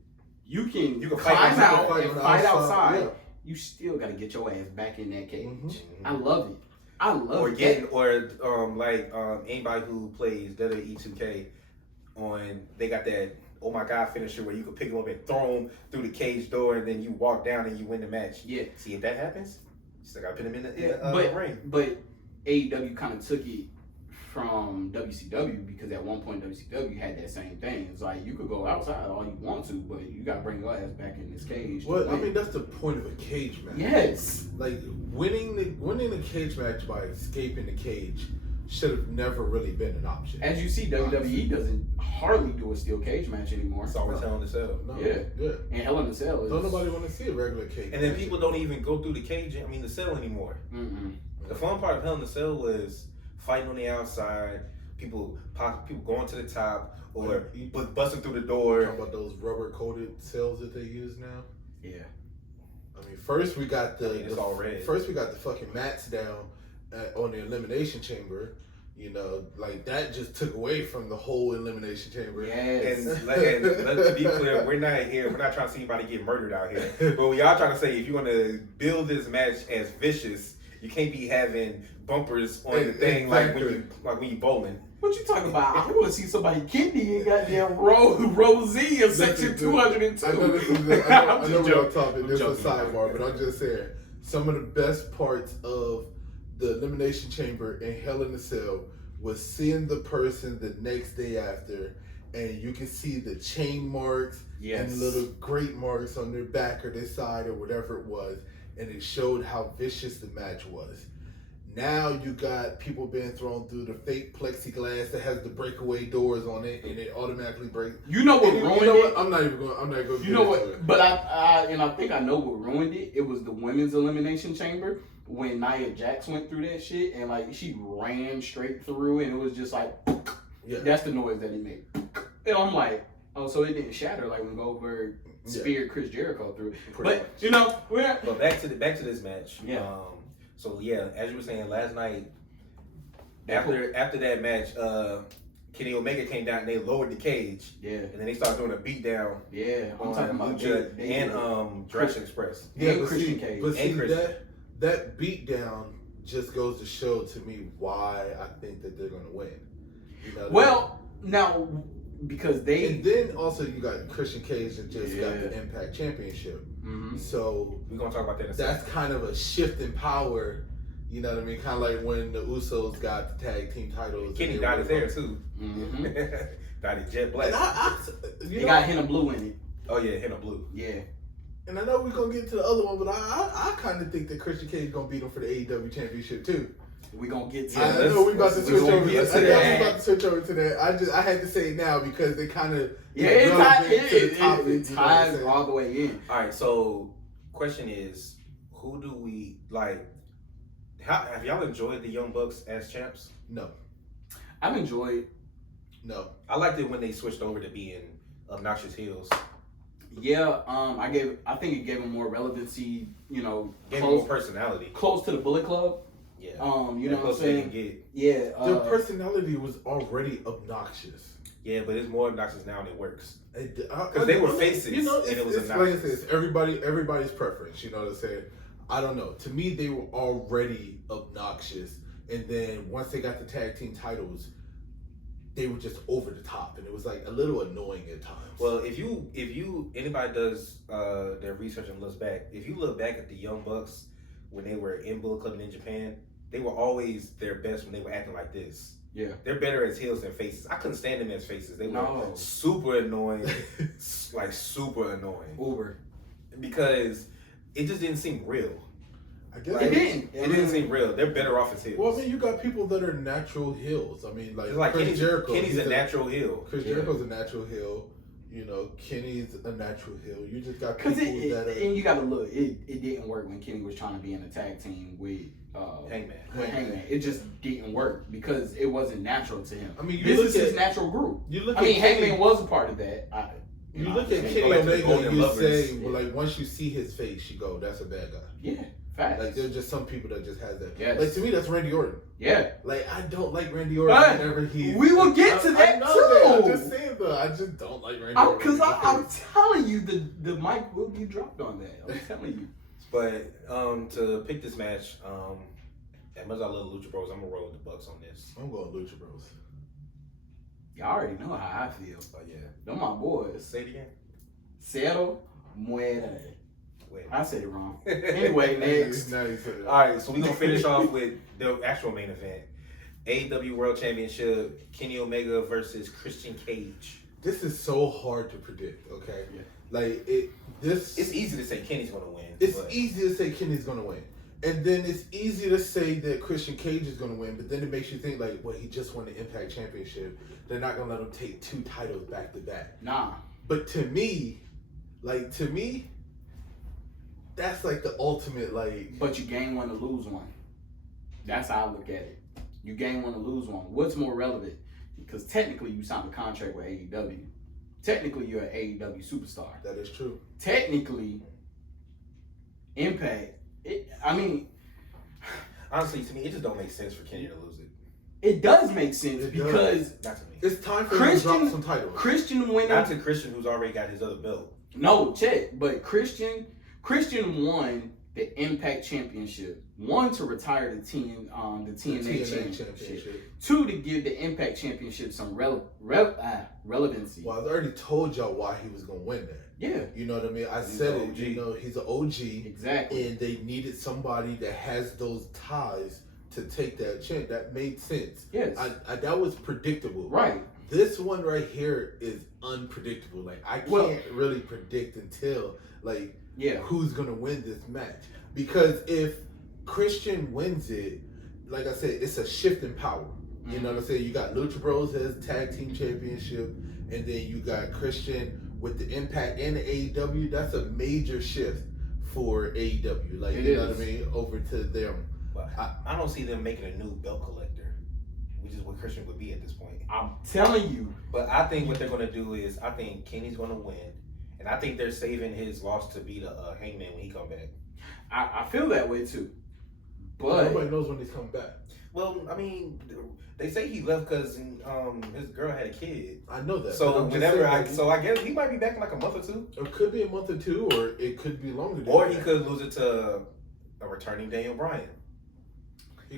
you can You can climb fight out outside. and fight outside. Yeah. You still gotta get your ass back in that cage. Mhm. I love it. I love Or it. getting, anybody who plays WWE 2K they got that oh my god finisher where you can pick him up and throw him through the cage door and then you walk down and you win the match. Yeah. See if that happens, you still gotta put him in the ring. But AEW kind of took it from WCW because at one point WCW had that same thing. It's like you could go outside all you want to, but you gotta bring your ass back in this cage. Well, I mean, that's the point of a cage match. Yes. Like winning the cage match by escaping the cage should have never really been an option. As you see, WWE doesn't hardly do a steel cage match anymore. It's always Hell in a Cell. No, Yeah. yeah. And Hell in a Cell is. Don't nobody want to see a regular cage. And then match. people don't even go through the cell anymore. Mm-mm. The fun part of Hell in a Cell was fighting on the outside, people going to the top, or busting through the door. Talking about those rubber coated cells that they use now. Yeah. I mean, first we got it's all red. First we got the fucking mats down on the elimination chamber. You know, like that just took away from the whole elimination chamber. Yes. And let's be clear, we're not trying to see anybody get murdered out here. But we are trying to say if you're going to build this match as vicious, you can't be having bumpers on the thing like when you bowling. What you talking about? I want to see somebody kidney in goddamn Rosie in section 202. I know this is I know we're off topic. This is a sidebar, but I'm just saying some of the best parts of the elimination chamber in Hell in a Cell was seeing the person the next day after, and you can see the chain marks and little grate marks on their back or their side or whatever it was, and it showed how vicious the match was. Now you got people being thrown through the fake plexiglass that has the breakaway doors on it, and it automatically breaks. You know what ruined it? I'm not going to. You know what? But I think I know what ruined it. It was the women's elimination chamber when Nia Jax went through that shit, and like she ran straight through, and it was just like, that's the noise that it made. And I'm like, oh, so it didn't shatter like when Goldberg speared Chris Jericho through. But you know, But back to this match. Yeah. So yeah, as you were saying last night, after that match, Kenny Omega came down and they lowered the cage. Yeah. And then they started doing a beatdown. Yeah. I'm talking about Lucha and Jurassic Express. Yeah, and Christian Cage. But see, Christian. that beatdown just goes to show to me why I think that they're going to win. You know well, now because they and then also you got Christian Cage that just got the Impact Championship. Mm-hmm. So we're gonna talk about that in a that's second. kind of a shift in power. You know what I mean? Kind of like when the Usos got the tag team titles. Kenny got it there too. Mm-hmm. Got it jet black. They got Henna Blue in it. Oh yeah, Henna Blue. Yeah. And I know we're gonna get to the other one, but I kind of think that Christian Cage gonna beat him for the AEW Championship too. We gonna get to I that. know we about to switch over. get to I know that. we about to switch over to that. I had to say it now because they kind of it ties all the way in. All right, so question is, who do we like? Have y'all enjoyed the Young Bucks as champs? No. I've enjoyed. No. I liked it when they switched over to being obnoxious heels. Yeah, I think it gave them more relevancy. You know, Gave them more personality. Close to the Bullet Club. Yeah. You know what I'm saying? Yeah. Their personality was already obnoxious. Yeah, but it's more obnoxious now and it works. Because they were faces, you know, and it was it's obnoxious. like I said, it's everybody's preference. You know what I'm saying? I don't know. To me, they were already obnoxious, and then once they got the tag team titles, they were just over the top, and it was like a little annoying at times. Well, if anybody does their research and looks back, if you look back at the Young Bucks when they were in Bullet Club and in Japan, they were always their best when they were acting like this. Yeah. They're better as heels than faces. I couldn't stand them as faces. They were No. super annoying, like super annoying. Uber. Because it just didn't seem real. I guess It didn't. It didn't seem real. They're better off as heels. Well, I mean, you got people that are natural heels. I mean, it's like Chris Jericho. Kenny's a natural heel. Chris Jericho's a natural heel. You know, Kenny's a natural heel. You just got Because people that are... and you got to look. It didn't work when Kenny was trying to be in a tag team with Hangman. It just didn't work because it wasn't natural to him. I mean, this is his natural group. Hangman was a part of that. You look at Kenny Omega and you say, well, like, once you see his face, you go, that's a bad guy. Yeah. Facts. Like there's just some people that just has that. Yes. Like to me, that's Randy Orton. Yeah. Like I don't like Randy Orton But whenever he's. we will get to that I know too. That. I'm just saying though, I just don't like Randy Orton. Because I'm telling you, the mic will be dropped on that. I'm telling you. But to pick this match, as much as I love Lucha Bros, I'm gonna roll with the Bucks on this. I'm going Lucha Bros. Y'all already know how I feel. Oh yeah. They're my boys. Say it again. Cero muere. Wait. I said it wrong. Anyway, next. Now you said it. All right, so we're going to finish off with the actual main event. AEW World Championship, Kenny Omega versus Christian Cage. This is so hard to predict, okay? Yeah. Like, It's easy to say Kenny's going to win. It's easy to say Kenny's going to win. And then it's easy to say that Christian Cage is going to win, but then it makes you think, like, well, he just won the Impact Championship. They're not going to let him take 2 titles back to back. Nah. But to me, that's like the ultimate, like... But you gain one to lose one. That's how I look at it. You gain one to lose one. What's more relevant? Because technically you signed a contract with AEW. Technically you're an AEW superstar. That is true. Technically, Impact, Honestly, to me, it just don't make sense for Kenny to lose it. it does make sense It because Not to me. It's time for him to drop some titles. Christian winning. Not to Christian, who's already got his other belt. No, check. But Christian won the Impact Championship. 1, to retire the TNA Championship. 2, to give the Impact Championship some relevancy. Well, I've already told y'all why he was going to win that. Yeah. You know what I mean? I He's said an it. OG. You know, he's an OG. Exactly. And they needed somebody that has those ties to take that chance. That made sense. Yes. I that was predictable. Right. This one right here is unpredictable. Like I can't really predict until like who's gonna win this match. Because if Christian wins it, like I said, it's a shift in power. You know what I'm saying? You got Lucha Bros as tag team championship, and then you got Christian with the Impact and the AEW. That's a major shift for AEW. Like you know what I mean? Over to them. But I don't see them making a new belt collector, which is what Christian would be at this point. I'm telling you. But I think what they're going to do is, I think Kenny's going to win, and I think they're saving his loss to be the Hangman when he come back. I feel that way too. But nobody knows when he's coming back. Well, I mean, they say he left because his girl had a kid. I know that. So I guess he might be back in like a month or 2. It could be a month or 2, or it could be longer. Or he could lose it to a returning Daniel Bryan.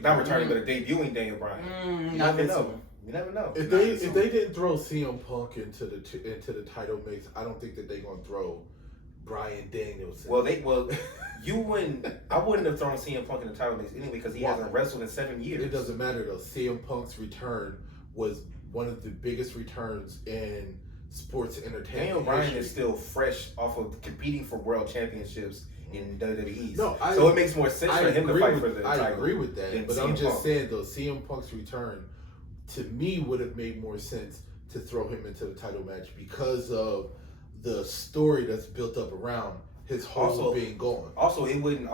Not returning, but a debuting Daniel Bryan. You never know. You never know. If they didn't throw CM Punk into the title mix, I don't think that they're gonna throw Bryan Danielson. You wouldn't. I wouldn't have thrown CM Punk in the title mix anyway because he hasn't wrestled in 7 years. It doesn't matter though. CM Punk's return was one of the biggest returns in sports entertainment. Daniel Bryan is still fresh off of competing for world championships in WWE. No, so it makes more sense for him to fight for the title. I agree with that, but I'm just saying though, CM Punk's return to me would have made more sense to throw him into the title match because of the story that's built up around his whole being gone. Also, it would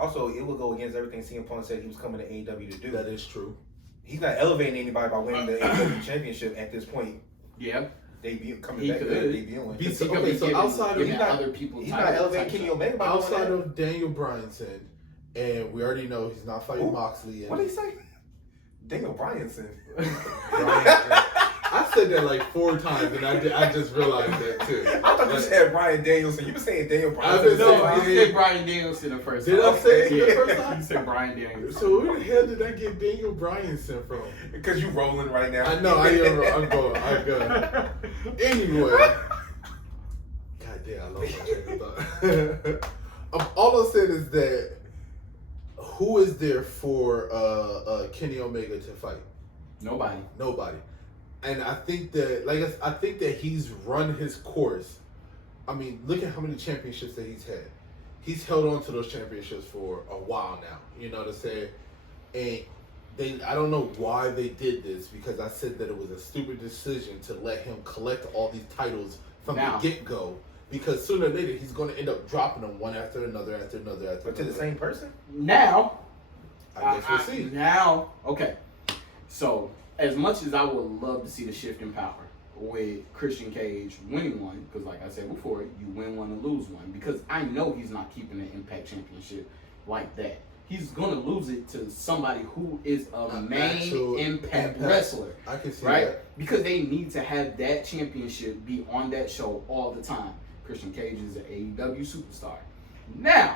go against everything CM Punk said he was coming to AEW to do. That is true. He's not elevating anybody by winning the AEW championship at this point. Yeah. Debuting. So outside of other people, he's not elevating Kenny Omega by outside of Daniel Bryanson, and we already know he's not fighting Moxley. What did he say? Daniel Bryanson. I said that like 4 times, and I just realized that too. I thought you said Bryan Danielson. You were saying Daniel Bryanson. I said Bryan Danielson the first time. Did I say it the first time? You said Bryan Danielson. So where the hell did I get Daniel Bryanson from? Because you rolling right now. I know. I'm going. Anyway. God damn, I lost my train of thought. All I said is that who is there for Kenny Omega to fight? Nobody. And I think that, I think that he's run his course. I mean, look at how many championships that he's had. He's held on to those championships for a while now. You know what I'm saying? And I don't know why they did this, because I said that it was a stupid decision to let him collect all these titles from the get-go. Because sooner or later, he's going to end up dropping them one after another. But to the same person? Now, I guess we'll see. Okay. So, as much as I would love to see the shift in power with Christian Cage winning one, because like I said before, you win one and lose one, because I know he's not keeping the Impact Championship like that. he's gonna lose it to somebody who is a main impact wrestler. I can see right? that. Because they need to have that championship be on that show all the time. Christian Cage is an AEW superstar. Now,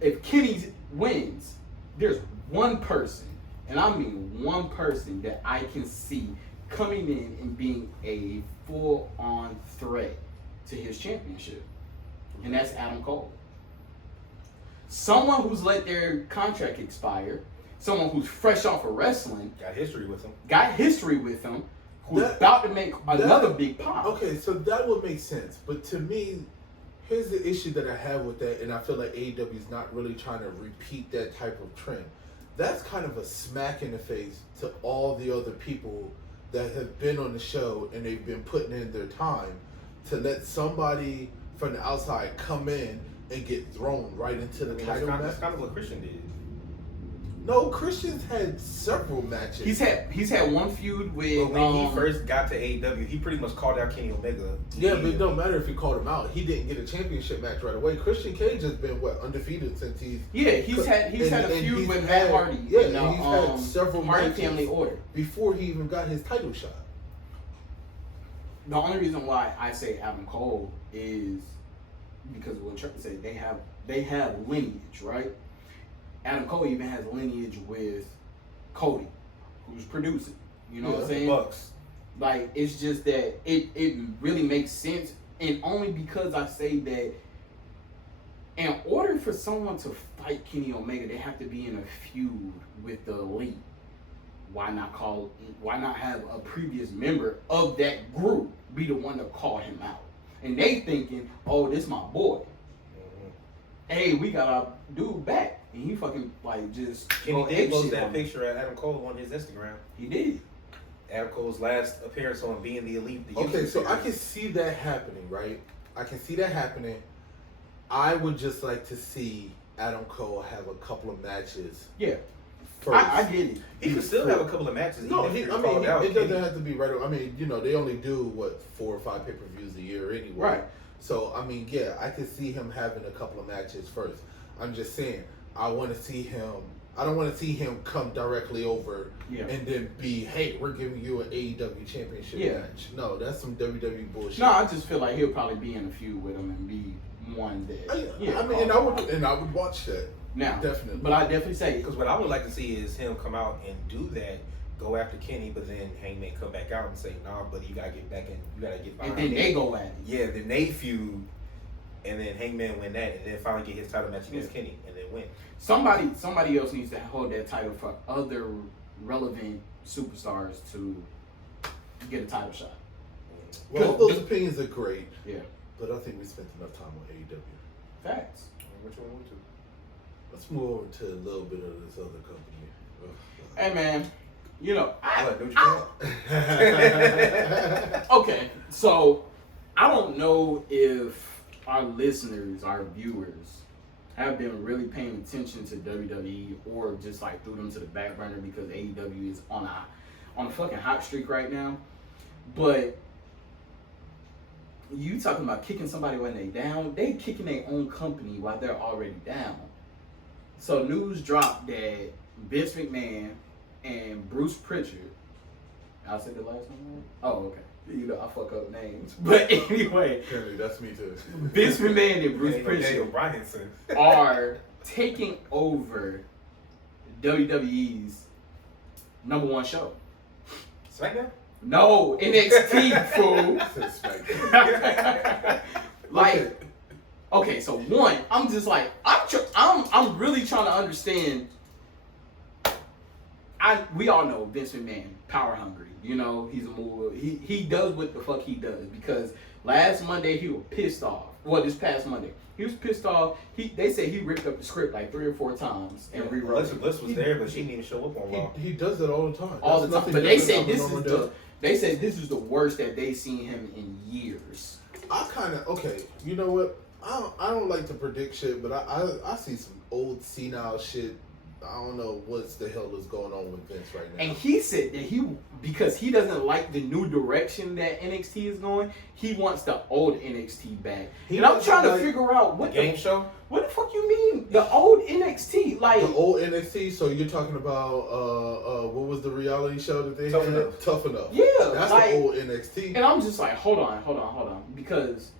if Kenny wins, there's one person, and I mean one person, that I can see coming in and being a full-on threat to his championship. And that's Adam Cole. Someone who's let their contract expire, someone who's fresh off of wrestling, got history with him, who's about to make another big pop. Okay, so that would make sense. But to me, here's the issue that I have with that, and I feel like AEW is not really trying to repeat that type of trend. That's kind of a smack in the face to all the other people that have been on the show and they've been putting in their time, to let somebody from the outside come in and get thrown right into the title match. That's kind of what Christian did. No, Christian's had several matches. He's had one feud with. But when he first got to AEW, he pretty much called out Kenny Omega. Yeah, but it don't matter if he called him out. He didn't get a championship match right away. Christian Cage has been undefeated since he's. Yeah, he's had a feud with Matt Hardy. Yeah, and he's had several Hardy matches Family Order before he even got his title shot. The only reason why I say Adam Cole is because of what Trevor said. They have lineage, right? Adam Cole even has lineage with Cody, who's producing. You know what I'm saying? Bucks. Like, it's just that it really makes sense, and only because I say that in order for someone to fight Kenny Omega, they have to be in a feud with the Elite. Why not have a previous member of that group be the one to call him out? And they thinking, oh, this my boy. Hey, we got our dude back. And he fucking, like, just... Kenny did post that picture of Adam Cole on his Instagram. He did. Adam Cole's last appearance on Being the Elite. Okay, so I can see that happening, right? I can see that happening. I would just like to see Adam Cole have a couple of matches. Yeah. First. I get it. He can still have a couple of matches. No, it doesn't have to be right. I mean, they only do, 4 or 5 pay-per-views a year anyway. Right. So, I mean, yeah, I could see him having a couple of matches first. I'm just saying, I want to see him. I don't want to see him come directly over and then be, hey, we're giving you an AEW championship match. No, that's some WWE bullshit. No, I just feel like he'll probably be in a feud with him and be one that. I would watch that. Now, definitely. But I definitely say, because what I would like to see is him come out and do that, go after Kenny, but then Hangman come back out and say, "Nah, buddy, you gotta get back in. You gotta get behind." And then they go at it. Yeah, then they feud, and then Hangman win that, and then finally get his title match against Kenny, and then win. Somebody else needs to hold that title for other relevant superstars to get a title shot. Well, all those opinions are great. Yeah. But I think we spent enough time on AEW. Facts. Which one to? Let's move over to a little bit of this other company. Hey, man. I okay, so I don't know if our listeners, our viewers, have been really paying attention to WWE or just like threw them to the back burner because AEW is on a fucking hot streak right now. But you talking about kicking somebody when they down? They kicking their own company while they're already down. So news dropped that Vince McMahon and Bruce Prichard. I'll say the last one. Right? Oh, okay. I fuck up names. But anyway. Apparently, that's me too. Vince McMahon and Bruce Prichard are taking over WWE's #1 show. SmackDown? No, NXT, fool. Like, okay, so one, I'm just like, I'm really trying to understand. We all know Vince McMahon, power hungry. He's a mover. He does what the fuck he does, because last Monday he was pissed off. Well, this past Monday he was pissed off. They said he ripped up the script like 3 or 4 times and rewrote it. Bliss was there, but she didn't even show up on Raw. He does that all the time. All the time. But they said this is the worst that they've seen him in years. You know what? I don't like to predict shit, but I see some old senile shit I don't know what's the hell is going on with Vince right now. And he said that because he doesn't like the new direction that NXT is going, he wants the old NXT back. And I'm trying to figure out what game show. What the fuck you mean? The old NXT, like the old NXT. So you're talking about what was the reality show that they had? Tough Enough. Yeah, that's the old NXT. And I'm just like, hold on, because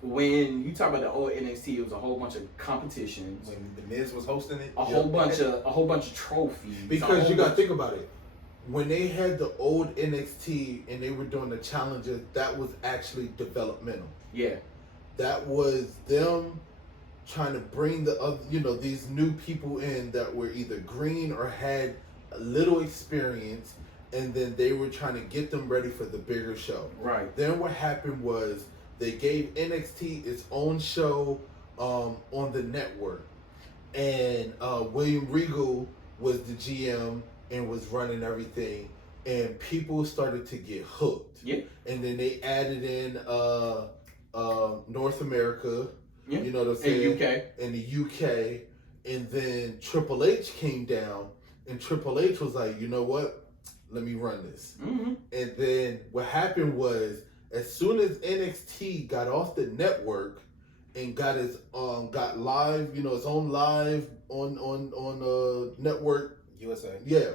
when you talk about the old NXT, it was a whole bunch of competitions. When the Miz was hosting it, a whole bunch of trophies. Because you got to think about it. When they had the old NXT and they were doing the challenges, that was actually developmental. Yeah, that was them trying to bring the other, these new people in that were either green or had a little experience, and then they were trying to get them ready for the bigger show. Right. Then what happened was they gave NXT its own show on the network, and William Regal was the GM and was running everything, and people started to get hooked. Yeah. And then they added in North America, yeah. You know what I'm saying? And the UK. And then Triple H came down, and Triple H was like, you know what? Let me run this. Mm-hmm. And then what happened was, as soon as NXT got off the network and got its got live, its own live on network USA. Yeah,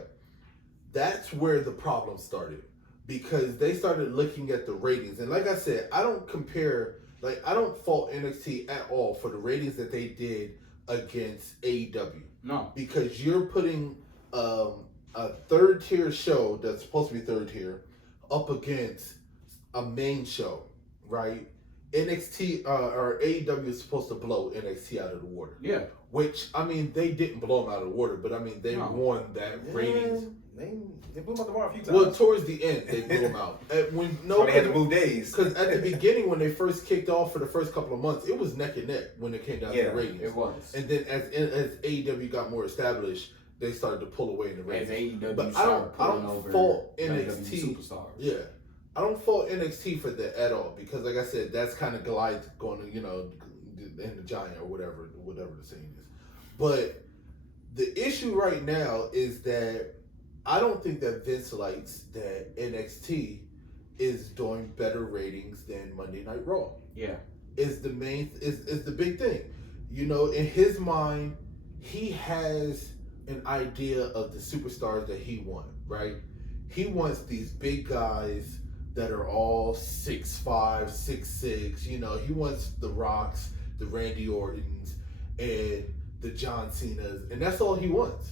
that's where the problem started, because they started looking at the ratings. And like I said, I don't fault NXT at all for the ratings that they did against AEW. No, because you're putting a third tier show that's supposed to be third tier up against a main show, right? NXT or AEW is supposed to blow NXT out of the water. Yeah. Which, I mean, they didn't blow them out of the water, but I mean, they won that ratings. They blew them out the water a few times. Well, towards the end, they blew them out. They had to move days. Because at the beginning, when they first kicked off for the first couple of months, it was neck and neck when it came down to the ratings. It was. And then as AEW got more established, they started to pull away in the ratings. As AEW but I don't fault NXT. Superstars. Yeah. I don't fault NXT for that at all, because like I said, that's kind of Goliath going to, in the giant or whatever the saying is. But the issue right now is that I don't think that Vince likes that NXT is doing better ratings than Monday Night Raw. Yeah. Is the big thing. In his mind, he has an idea of the superstars that he wants, right? He wants these big guys that are all 6'5", 6'6". He wants the Rocks, the Randy Ortons, and the John Cenas, and that's all he wants.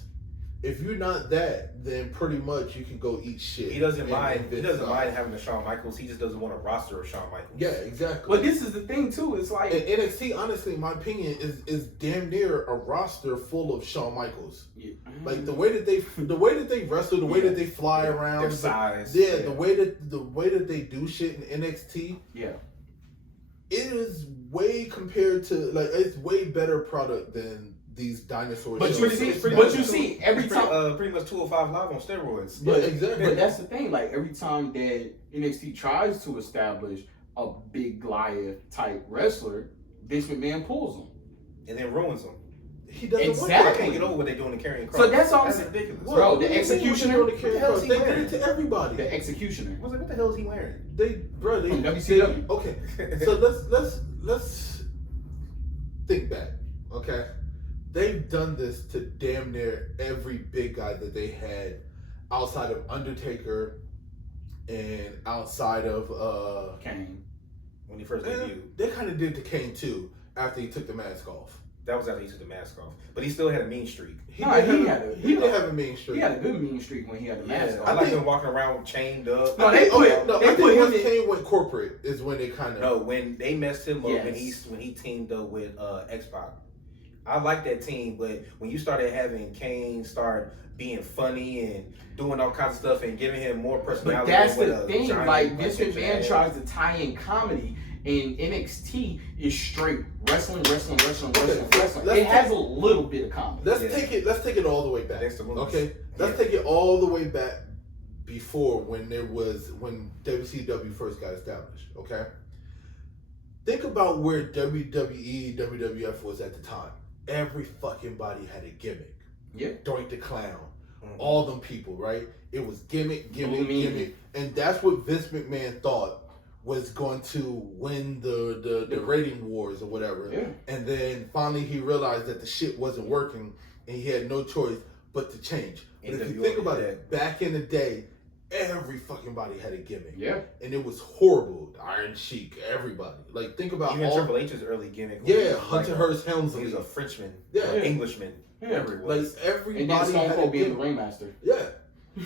If you're not that, then pretty much you can go eat shit. He doesn't mind. He doesn't mind having a Shawn Michaels. He just doesn't want a roster of Shawn Michaels. Yeah, exactly. But this is the thing too. It's like, and NXT, honestly, in my opinion, is damn near a roster full of Shawn Michaels. Yeah. Like the way that they wrestle, the way that they fly around, their size. The way that they do shit in NXT. Yeah. It is way compared to it's way better product than these dinosaur but shows. You see every time pretty much 205 Live on steroids. Yeah, exactly. But that's the thing. Like every time that NXT tries to establish a big Goliath type wrestler, Vince McMahon pulls them and then ruins them. He doesn't exactly. I can't get over what they're doing to Karrion Kross. So that's all I'm saying. ridiculous, Well, bro. The executioner. They did it to everybody. The executioner. I was like, what the hell is he wearing? They WCW. Okay, so let's think back. Okay, they've done this to damn near every big guy that they had outside of Undertaker and outside of Kane. When he first debuted. They kind of did to Kane too after he took the mask off. That was after he took the mask off, but he still had a mean streak. He did have a mean streak. He had a good mean streak when he had the mask off. I like him walking around chained up. No, I think once Kane went corporate is when they kind of. No, when they messed him up Yes. when he teamed up with X-Pac. I like that team, but when you started having Kane start being funny and doing all kinds of stuff and giving him more But personality, that's than the what a thing. giant Like Vince fucking McMahon jazz. tries to tie in comedy, and NXT is straight wrestling. It has a little bit of comedy. Let's take it all the way back. Okay, let's take it all the way back before when WCW first got established. Okay, think about where WWE, WWF was at the time. Every fucking body had a gimmick, Yeah. Doink the Clown, Mhm. all them people, right? It was gimmick, Believe me. and that's what Vince McMahon thought was going to win the rating wars or whatever. Yeah. And then finally he realized that the shit wasn't working, and he had no choice but to change. But if you think about it, back in the day, every fucking body had a gimmick. Yeah. And it was horrible. Iron Sheik, everybody. Like, think about even all... Triple H's early gimmick. Yeah, Hunter Hearst Helmsley. He was a Frenchman. Yeah. Englishman. Yeah. Like, everybody And then Stone had a Cold being the gimmick. ringmaster. Yeah.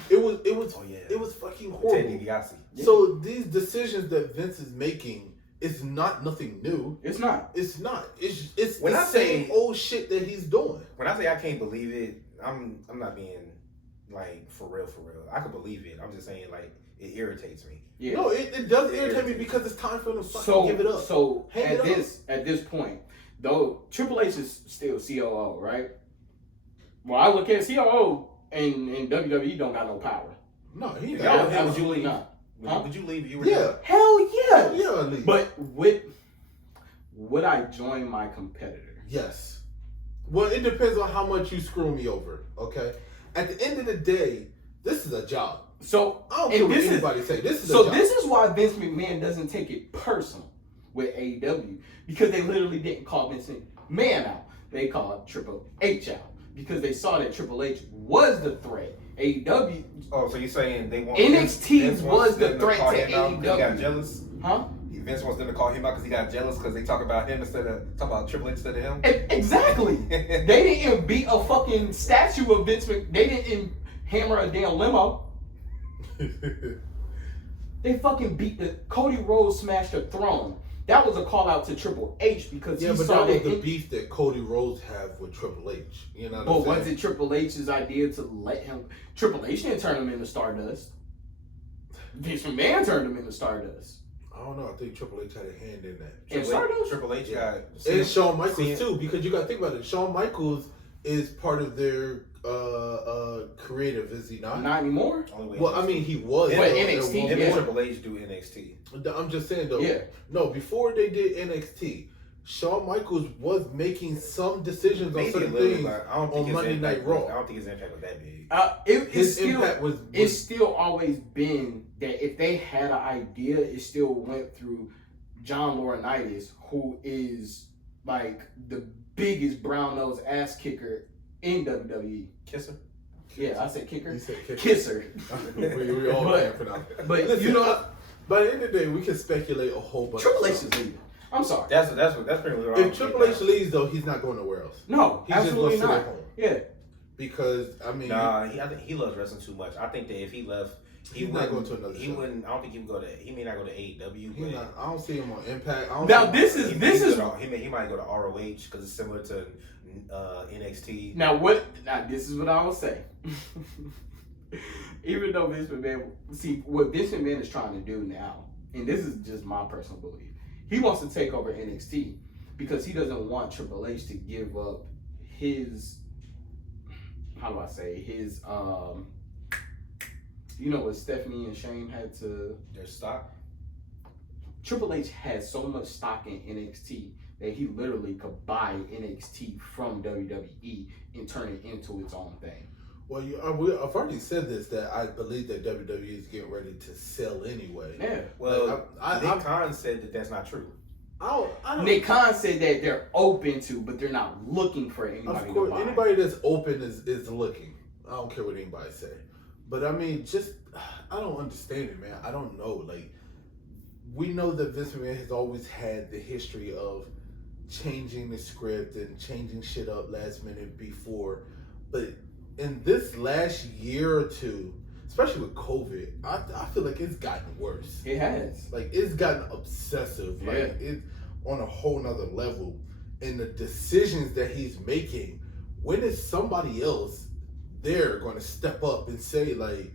It was Oh, yeah. it was fucking Ted horrible. DiBiase. Yeah. So these decisions that Vince is making is not nothing new. It's not. It's not. It's When the I say- same old shit that he's doing. When I say I can't believe it, I'm not being like for real. I can believe it. I'm just saying like it irritates me. Yeah. No, it does irritate me because it's time for him to fucking give it up. So Hang it at this point, though, Triple H is still COO, right? Well, I look at COO and WWE don't got no power. No, he Yeah, got yeah, Absolutely not. Would you leave if you were Yeah. there? Hell yeah. Yeah, at least. But would I join my competitor? Yes. Well, it depends on how much you screw me over, okay? At the end of the day, this is a job. So I don't care and what this is anybody say. This is a so job. this is why Vince McMahon doesn't take it personal with AEW, because they literally didn't call Vince McMahon out. They called Triple H out because they saw that Triple H was the threat. AEW, Oh, so you're saying they want NXT Vince was wants the them threat call to him out 'cause He got AEW. jealous. huh? Vince wants them to call him out because he got jealous because they talk about him instead of talk about Triple H instead of him. Exactly. They didn't beat a fucking statue of Vince McMahon. They didn't hammer a damn limo. They fucking beat the Cody Rhodes smashed the throne. That was a call out to Triple H because Yeah, he but saw that was that. the beef that Cody Rhodes have with Triple H. You know what But I'm saying? was it Triple H's idea to let him? Triple H didn't turn him into Stardust. Vince McMahon turned him into Stardust. I don't know. I think Triple H had a hand in that. And Stardust? Triple H got And Shawn Michaels See- too, because you got to think about it. Shawn Michaels is part of their creative, is he not? Not anymore. Only way Well, I mean, he was. But though, NXT, at one him and yeah. point. Triple H do NXT. I'm just saying though. Yeah. No, before they did NXT, Shawn Michaels was making some decisions on Maybe a certain little, things. but I don't think on his Monday impact Night was- Raw. I don't think his impact was that big. It's His still impact was it's still always been that if they had an idea, it still went through John Laurinaitis, who is like the biggest brown nose ass kicker in WWE. Kisser. Yeah, I said kicker. He said Kisser. we all But- can't pronounce. But Listen, you know, by the end of the day, we can speculate a whole bunch. Triple of H stuff. is leaving. I'm sorry. That's pretty much. If Triple H leaves, though, he's not going nowhere else. No, He's just absolutely going to not. sit at home. Yeah. Because I mean, I think he loves wrestling too much. I think that if he left, he's not going to another He show. wouldn't. I don't think he would go to. He may not go to AEW. He's But not, I don't see him on Impact. I don't Now see this him is on- this is He might go to ROH because it's similar to NXT. now what. Now this is what I will say. Even though Vince McMahon, see what Vince McMahon is trying to do now, and this is just my personal belief, he wants to take over NXT because he doesn't want Triple H to give up his, how do I say, his you know what Stephanie and Shane had to. Their stock. Triple H has so much stock in NXT that he literally could buy NXT from WWE and turn it into its own thing. Well, I've already said this, that I believe that WWE is getting ready to sell anyway. Yeah. Well, Like, Nick Khan said that that's not true. I don't. Nick Khan said that they're open to, but they're not looking for anybody Of to course, buy. anybody that's open is looking. I don't care what anybody say. But I mean, just I don't understand it, man. I don't know. Like, we know that Vince McMahon has always had the history of changing the script and changing shit up last minute before, but in this last year or two, especially with COVID, I feel like it's gotten worse. It has. Like, it's gotten obsessive. Like, Yeah. it's on a whole nother level. And the decisions that he's making, when is somebody else there going to step up and say, like,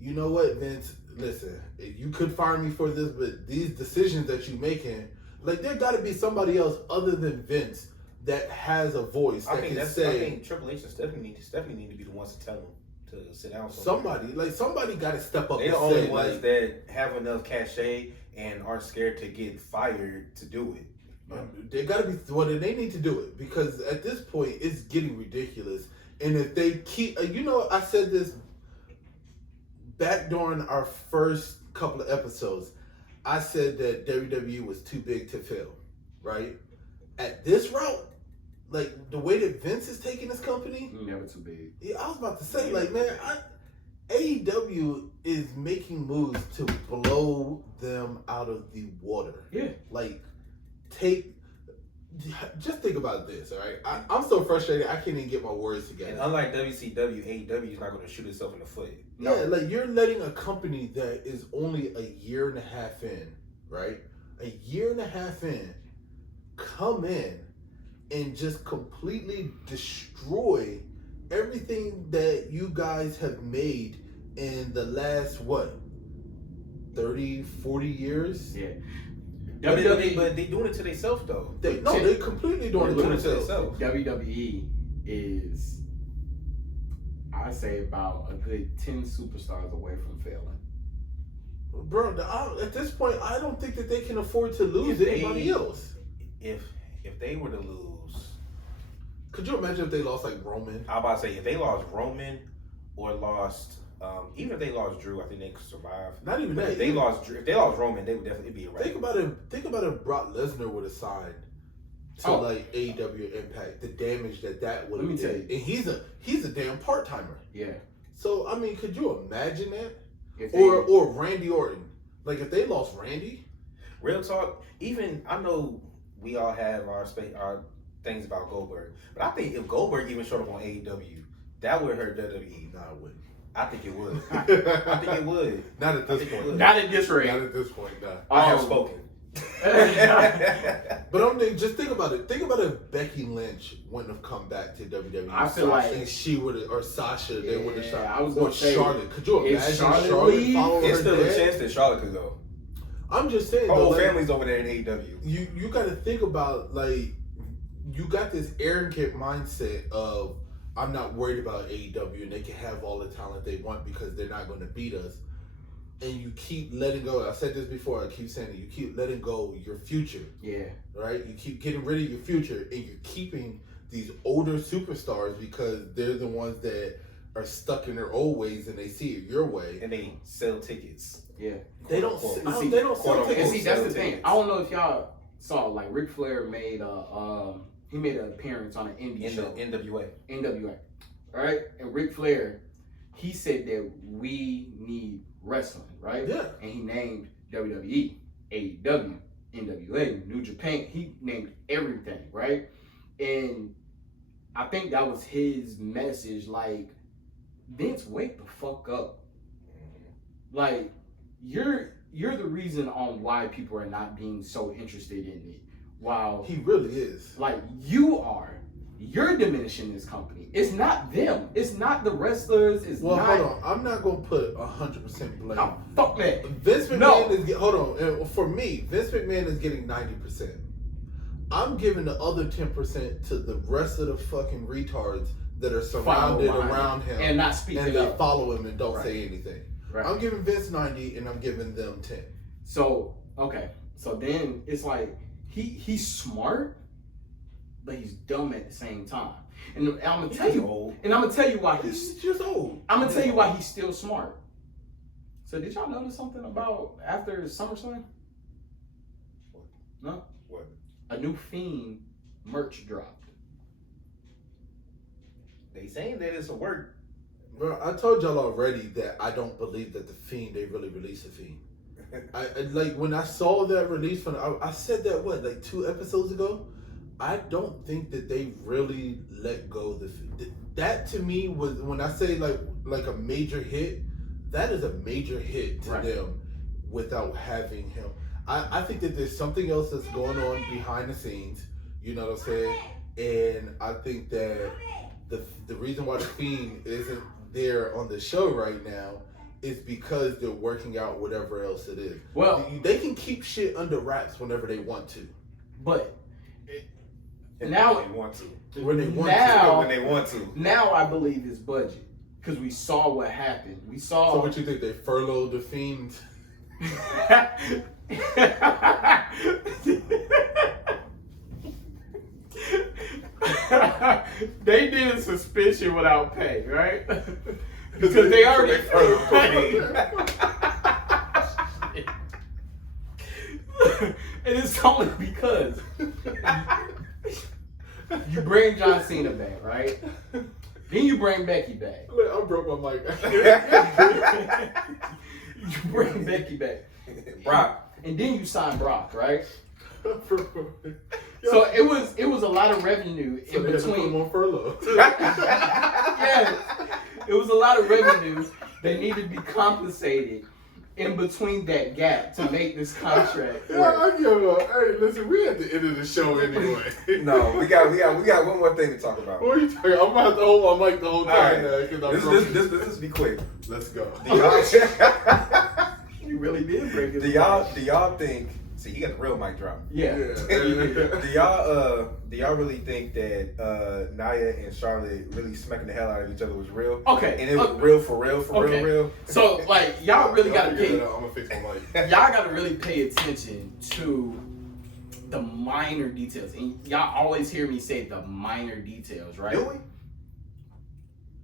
you know what, Vince, listen, you could fire me for this, but these decisions that you're making, like, there got to be somebody else other than Vince that has a voice that can I say, think Triple H and Stephanie need to be the ones to tell him to sit down. somewhere. somebody got to step up. They're and the only say, ones like, that have enough cachet and aren't scared to get fired to do it. They got to be. Well, they need to do it because at this point, it's getting ridiculous. And if they keep, I said this back during our first couple of episodes. I said that WWE was too big to fail, right? At this route, like the way that Vince is taking this company, Never too big. yeah, I was about to say, like, man, AEW is making moves to blow them out of the water. Yeah. Like, just think about this, all right? I'm so frustrated, I can't even get my words together. And unlike WCW, AEW is not going to shoot itself in the foot. No. Yeah, like you're letting a company that is only a year and a half in, right? A year and a half in, come in and just completely destroy everything that you guys have made in the last, 30, 40 years? Yeah. But they doing it to themselves, though. They completely doing it to themselves. WWE is, I say, about a good 10 superstars away from failing. Bro, at this point, I don't think that they can afford to lose anybody else. If they were to lose... Could you imagine if they lost, like, Roman? I was about to say, if they lost Roman or lost... even if they lost Drew, I think they could survive. Not even that. If they lost Roman, they would definitely be around. Think about if Brock Lesnar would have signed to like AEW Impact. The damage that would have done. And he's a damn part timer. Yeah. So I mean, could you imagine that? Or Randy Orton. Like if they lost Randy. Real talk. Even I know we all have our things about Goldberg, but I think if Goldberg even showed up on AEW, that would hurt WWE. No, it wouldn't. I think it would. I think it would. Not at this point. Not at this rate. Not at this point, no. I have spoken. But I'm thinking, just think about it. Think about if Becky Lynch wouldn't have come back to WWE. I feel like and she would have, or Sasha, they would have shot. I was going to say Charlotte. Could you imagine Charlotte following It's her still dad? a chance that Charlotte could go. I'm just saying. Her whole like, family's over there in AEW. You got to think about like you got this arrogant mindset of I'm not worried about AEW and they can have all the talent they want because they're not going to beat us. And you keep letting go. I said this before. I keep saying it. You keep letting go your future. Yeah. Right? You keep getting rid of your future and you're keeping these older superstars because they're the ones that are stuck in their old ways and they see it your way. And they sell tickets. Yeah. They don't sell tickets. And see, that's the thing. I don't know if y'all saw, like, Ric Flair made he made an appearance on an indie show. NWA. All right? And Ric Flair, he said that we need wrestling, right? Yeah. And he named WWE, AEW, NWA, New Japan. He named everything, right? And I think that was his message, like, Vince, wake the fuck up. Like, you're the reason on why people are not being so interested in it. Wow. He really is. Like, you're diminishing this company. It's not them. It's not the wrestlers. It's hold not. on. I'm not gonna put 100% blame. Oh, fuck that. Vince McMahon is hold on. For me, Vince McMahon is getting 90%. I'm giving the other 10% to the rest of the fucking retards that are surrounded around him and not speaking and they up. follow him and don't say anything. Right. I'm giving Vince 90 and I'm giving them 10. So okay. So then it's like he's smart, but he's dumb at the same time. And I'm gonna tell you old. And I'm gonna tell you why He's just old. I'm gonna tell you why he's still smart. So did y'all notice something about after SummerSlam? No? What? A new Fiend merch dropped. They saying that it's a work. Bro, I told y'all already that I don't believe that the Fiend, they really released the Fiend. I like when I saw that release I said that like 2 episodes ago. I don't think that they really let go of the Fiend. That to me was when I say like a major hit. That is a major hit to them without having him. I think that there's something else that's going on behind the scenes. You know what I'm saying? And I think that the reason why the Fiend isn't there on the show right now is because they're working out whatever else it is. Well, they can keep shit under wraps whenever they want to. But now when they want to. When they want to. Now I believe it's budget. Because we saw what happened. We saw. So what you think, they furloughed the Fiend? they did a suspension without pay, right? Because they already paid. And it's only because you bring John Cena back, right? Then you bring Becky back. I broke my mic. You bring Becky back. Brock. And then you sign Brock, right? So it was a lot of revenue in They had to put between. him on furlough. Yes, it was a lot of revenue that needed to be compensated in between that gap to make this contract Yeah, work. I give up. Hey, listen, we at the end of the show anyway. No, we got one more thing to talk about. What are you talking? I'm gonna have to hold my mic the whole time now because I'm drunk. This be quick. Let's go. You really did break it. Do y'all think? See, he got the real mic drop. Yeah. Do y'all really think that Nia and Charlotte really smacking the hell out of each other was real? Okay. And it was real for real. So like y'all really gotta figure pay. it out. I'm gonna fix my mic. Y'all gotta really pay attention to the minor details, and y'all always hear me say the minor details, right? Do we?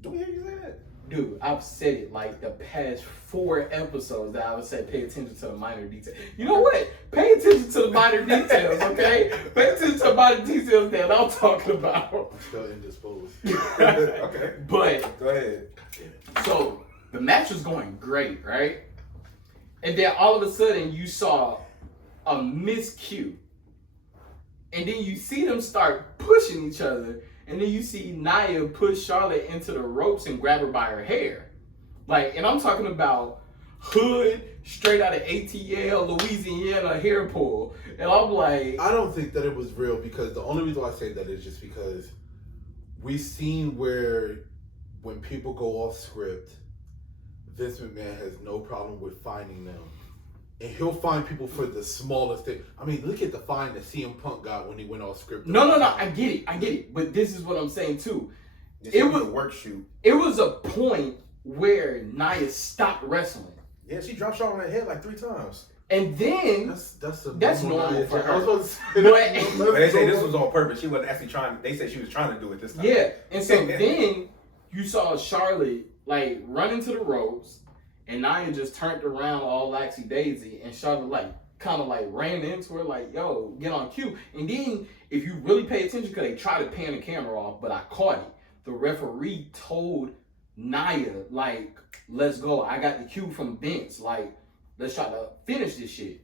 Do we hear you say that? Dude, I've said it like the past 4 episodes that I would say pay attention to the minor details. You know what? Pay attention to the minor details, okay? Pay attention to the minor details that I'm talking about. I'm still indisposed. Okay. But Go ahead. so the match was going great, right? And then all of a sudden you saw a miscue. And then you see them start pushing each other. And then you see Nia push Charlotte into the ropes and grab her by her hair. Like, and I'm talking about hood, straight out of ATL, Louisiana hair pull. And I'm like, I don't think that it was real because the only reason why I say that is just because we've seen where when people go off script, Vince McMahon has no problem with finding them. And he'll find people for the smallest thing. I mean, look at the fine that CM Punk got when he went off script. no, I get it. But this is what I'm saying too. It was a work shoot. It was a point where Nia stopped wrestling. Yeah, she dropped Charlotte on her head like 3 times. And then That's normal for her. I was supposed to say But They say this was on purpose. She wasn't actually trying. They said she was trying to do it this time. yeah, and so then you saw Charlotte like run into the ropes, and Nia just turned around all laxy daisy, and Charlotte like kind of like ran into her like, "Yo, get on cue." And then if you really pay attention, because they tried to pan the camera off, but I caught it. The referee told Nia like, "Let's go. I got the cue from Vince. Like, let's try to finish this shit."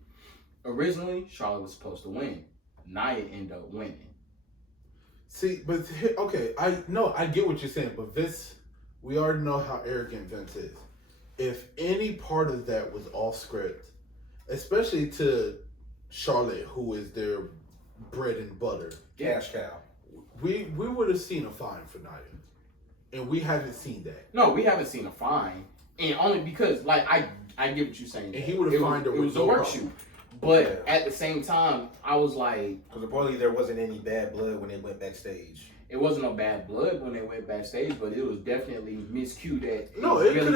Originally, Charlotte was supposed to win. Nia ended up winning. See, but okay, I get what you're saying, but Vince, we already know how arrogant Vince is. If any part of that was off script, especially to Charlotte, who is their bread and butter, Cash cow. we would have seen a fine for Nia, and we haven't seen that. No, we haven't seen a fine, and only because like I get what you're saying. And he would have fined her. It was a work shoot, but at the same time, I was like, Because reportedly there wasn't any bad blood when they went backstage. it wasn't no bad blood when they went backstage, but it was definitely miscue that. No, it could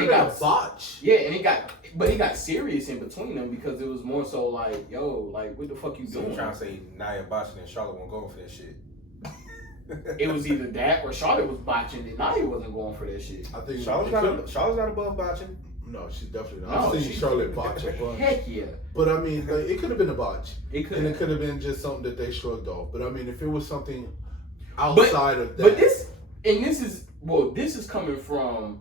have been a botch. Yeah, and it got serious in between them because it was more so like, yo, like what the fuck you So doing? I'm trying to say Nia botching and Charlotte won't go for that shit. It was either that or Charlotte was botching and Nia wasn't going for that shit. I think Charlotte's not above botching. No, she's definitely not. No, I've seen she's- Charlotte botch a bunch. Heck yeah, But I mean, like, it could have been a botch. it could. And it could have been just something that they shrugged off. But I mean, if it was something outside of that. But this is coming from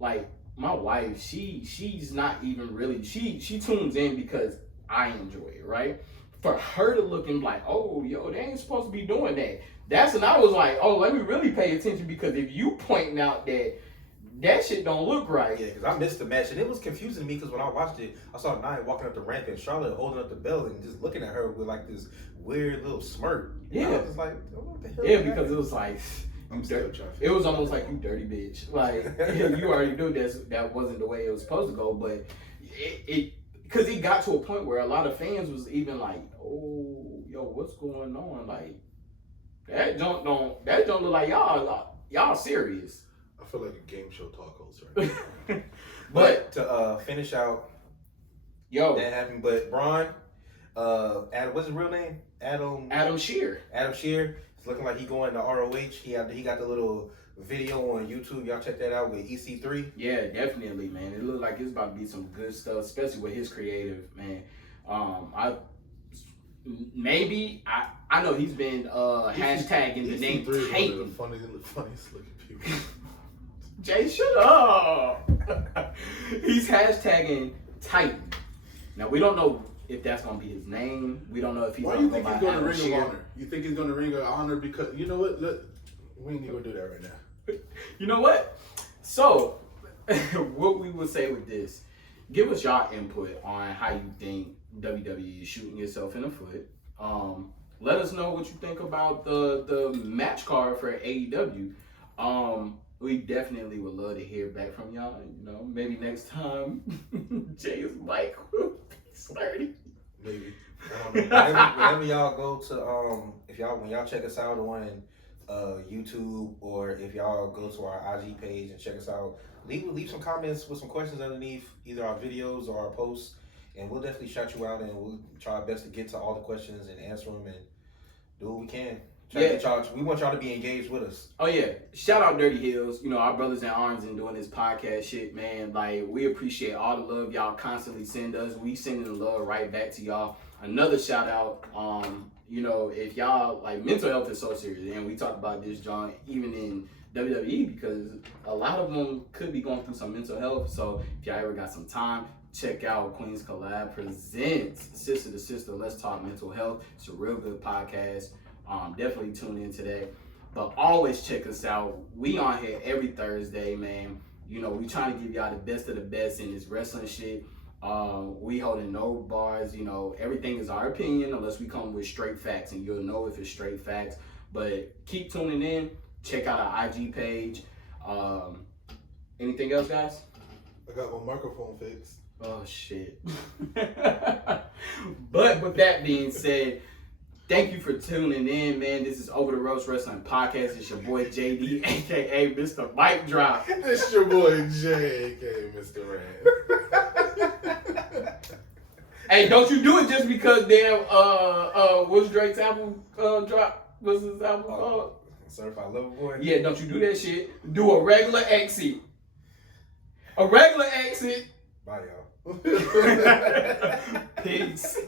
like my wife. She's not even really she tunes in because I enjoy it, right? For her to look and like, oh, yo, they ain't supposed to be doing that. That's when I was like, oh, let me really pay attention because if you pointing out that shit don't look right. Yeah, because I missed the match and it was confusing to me because when I watched it, I saw Nia walking up the ramp and Charlotte holding up the belt and just looking at her with like this weird little smirk. And I was just like, oh, what the hell? Yeah, is that? because it was like, I'm still trying to it was almost like you dirty bitch. Like you already knew that wasn't the way it was supposed to go, but it because it got to a point where a lot of fans was even like, oh, yo, what's going on? Like that don't look like y'all serious. I feel like a game show talk host right now. But to finish out Yo, that happened, but Braun, Adam, what's his real name? Adam Shear. Adam Shear. It's looking like he going to ROH. He got the little video on YouTube. Y'all check that out with EC3. Yeah, definitely, man. It looked like it's about to be some good stuff, especially with his creative, man. I know he's been hashtagging the name Titan. Funniest looking people. Jay, shut up. He's hashtagging Titan. Now we don't know if that's gonna be his name. We don't know if he's. Why do you think he's going to Ring of Honor? You think he's going to Ring of Honor because you know what? Look, we ain't gonna do that right now. You know what? So, what we would say with this, give us y'all input on how you think WWE is shooting yourself in the foot. Let us know what you think about the match card for AEW. We definitely would love to hear back from y'all. You know, maybe next time Jay's mic will be slurry. Maybe. Whenever y'all go to when y'all check us out on YouTube, or if y'all go to our IG page and check us out, leave some comments with some questions underneath either our videos or our posts, and we'll definitely shout you out, and we'll try our best to get to all the questions and answer them and do what we can. We want y'all to be engaged with us. Oh yeah, shout out Dirty Hills. You know, our brothers in arms and doing this podcast shit, man. Like, we appreciate all the love y'all constantly send us. We sending the love right back to y'all. Another shout out, you know, if y'all, like, mental health is so serious, and we talk about this, John, even in WWE, because a lot of them could be going through some mental health. So if y'all ever got some time, check out Queen's Collab presents Sister to Sister, Let's Talk Mental Health. It's a real good podcast. Definitely tune into that. But always check us out. We on here every Thursday, man. You know, we trying to give y'all the best of the best in this wrestling shit. We holding no bars. You know, everything is our opinion unless we come with straight facts, and you'll know if it's straight facts. But keep tuning in. Check out our IG page. Anything else, guys? I got my microphone fixed. Oh, shit. But with that being said, thank you for tuning in, man. This is Over the Ropes Wrestling Podcast. It's your boy JD, aka Mr. Mic Drop. It's your boy Jay, aka Mr. Rand. Hey, don't you do it just because damn what's Drake's album drop? What's his album called? Certified Lover Boy. Yeah, don't you do that shit. Do a regular exit. A regular exit. Bye, y'all. Peace.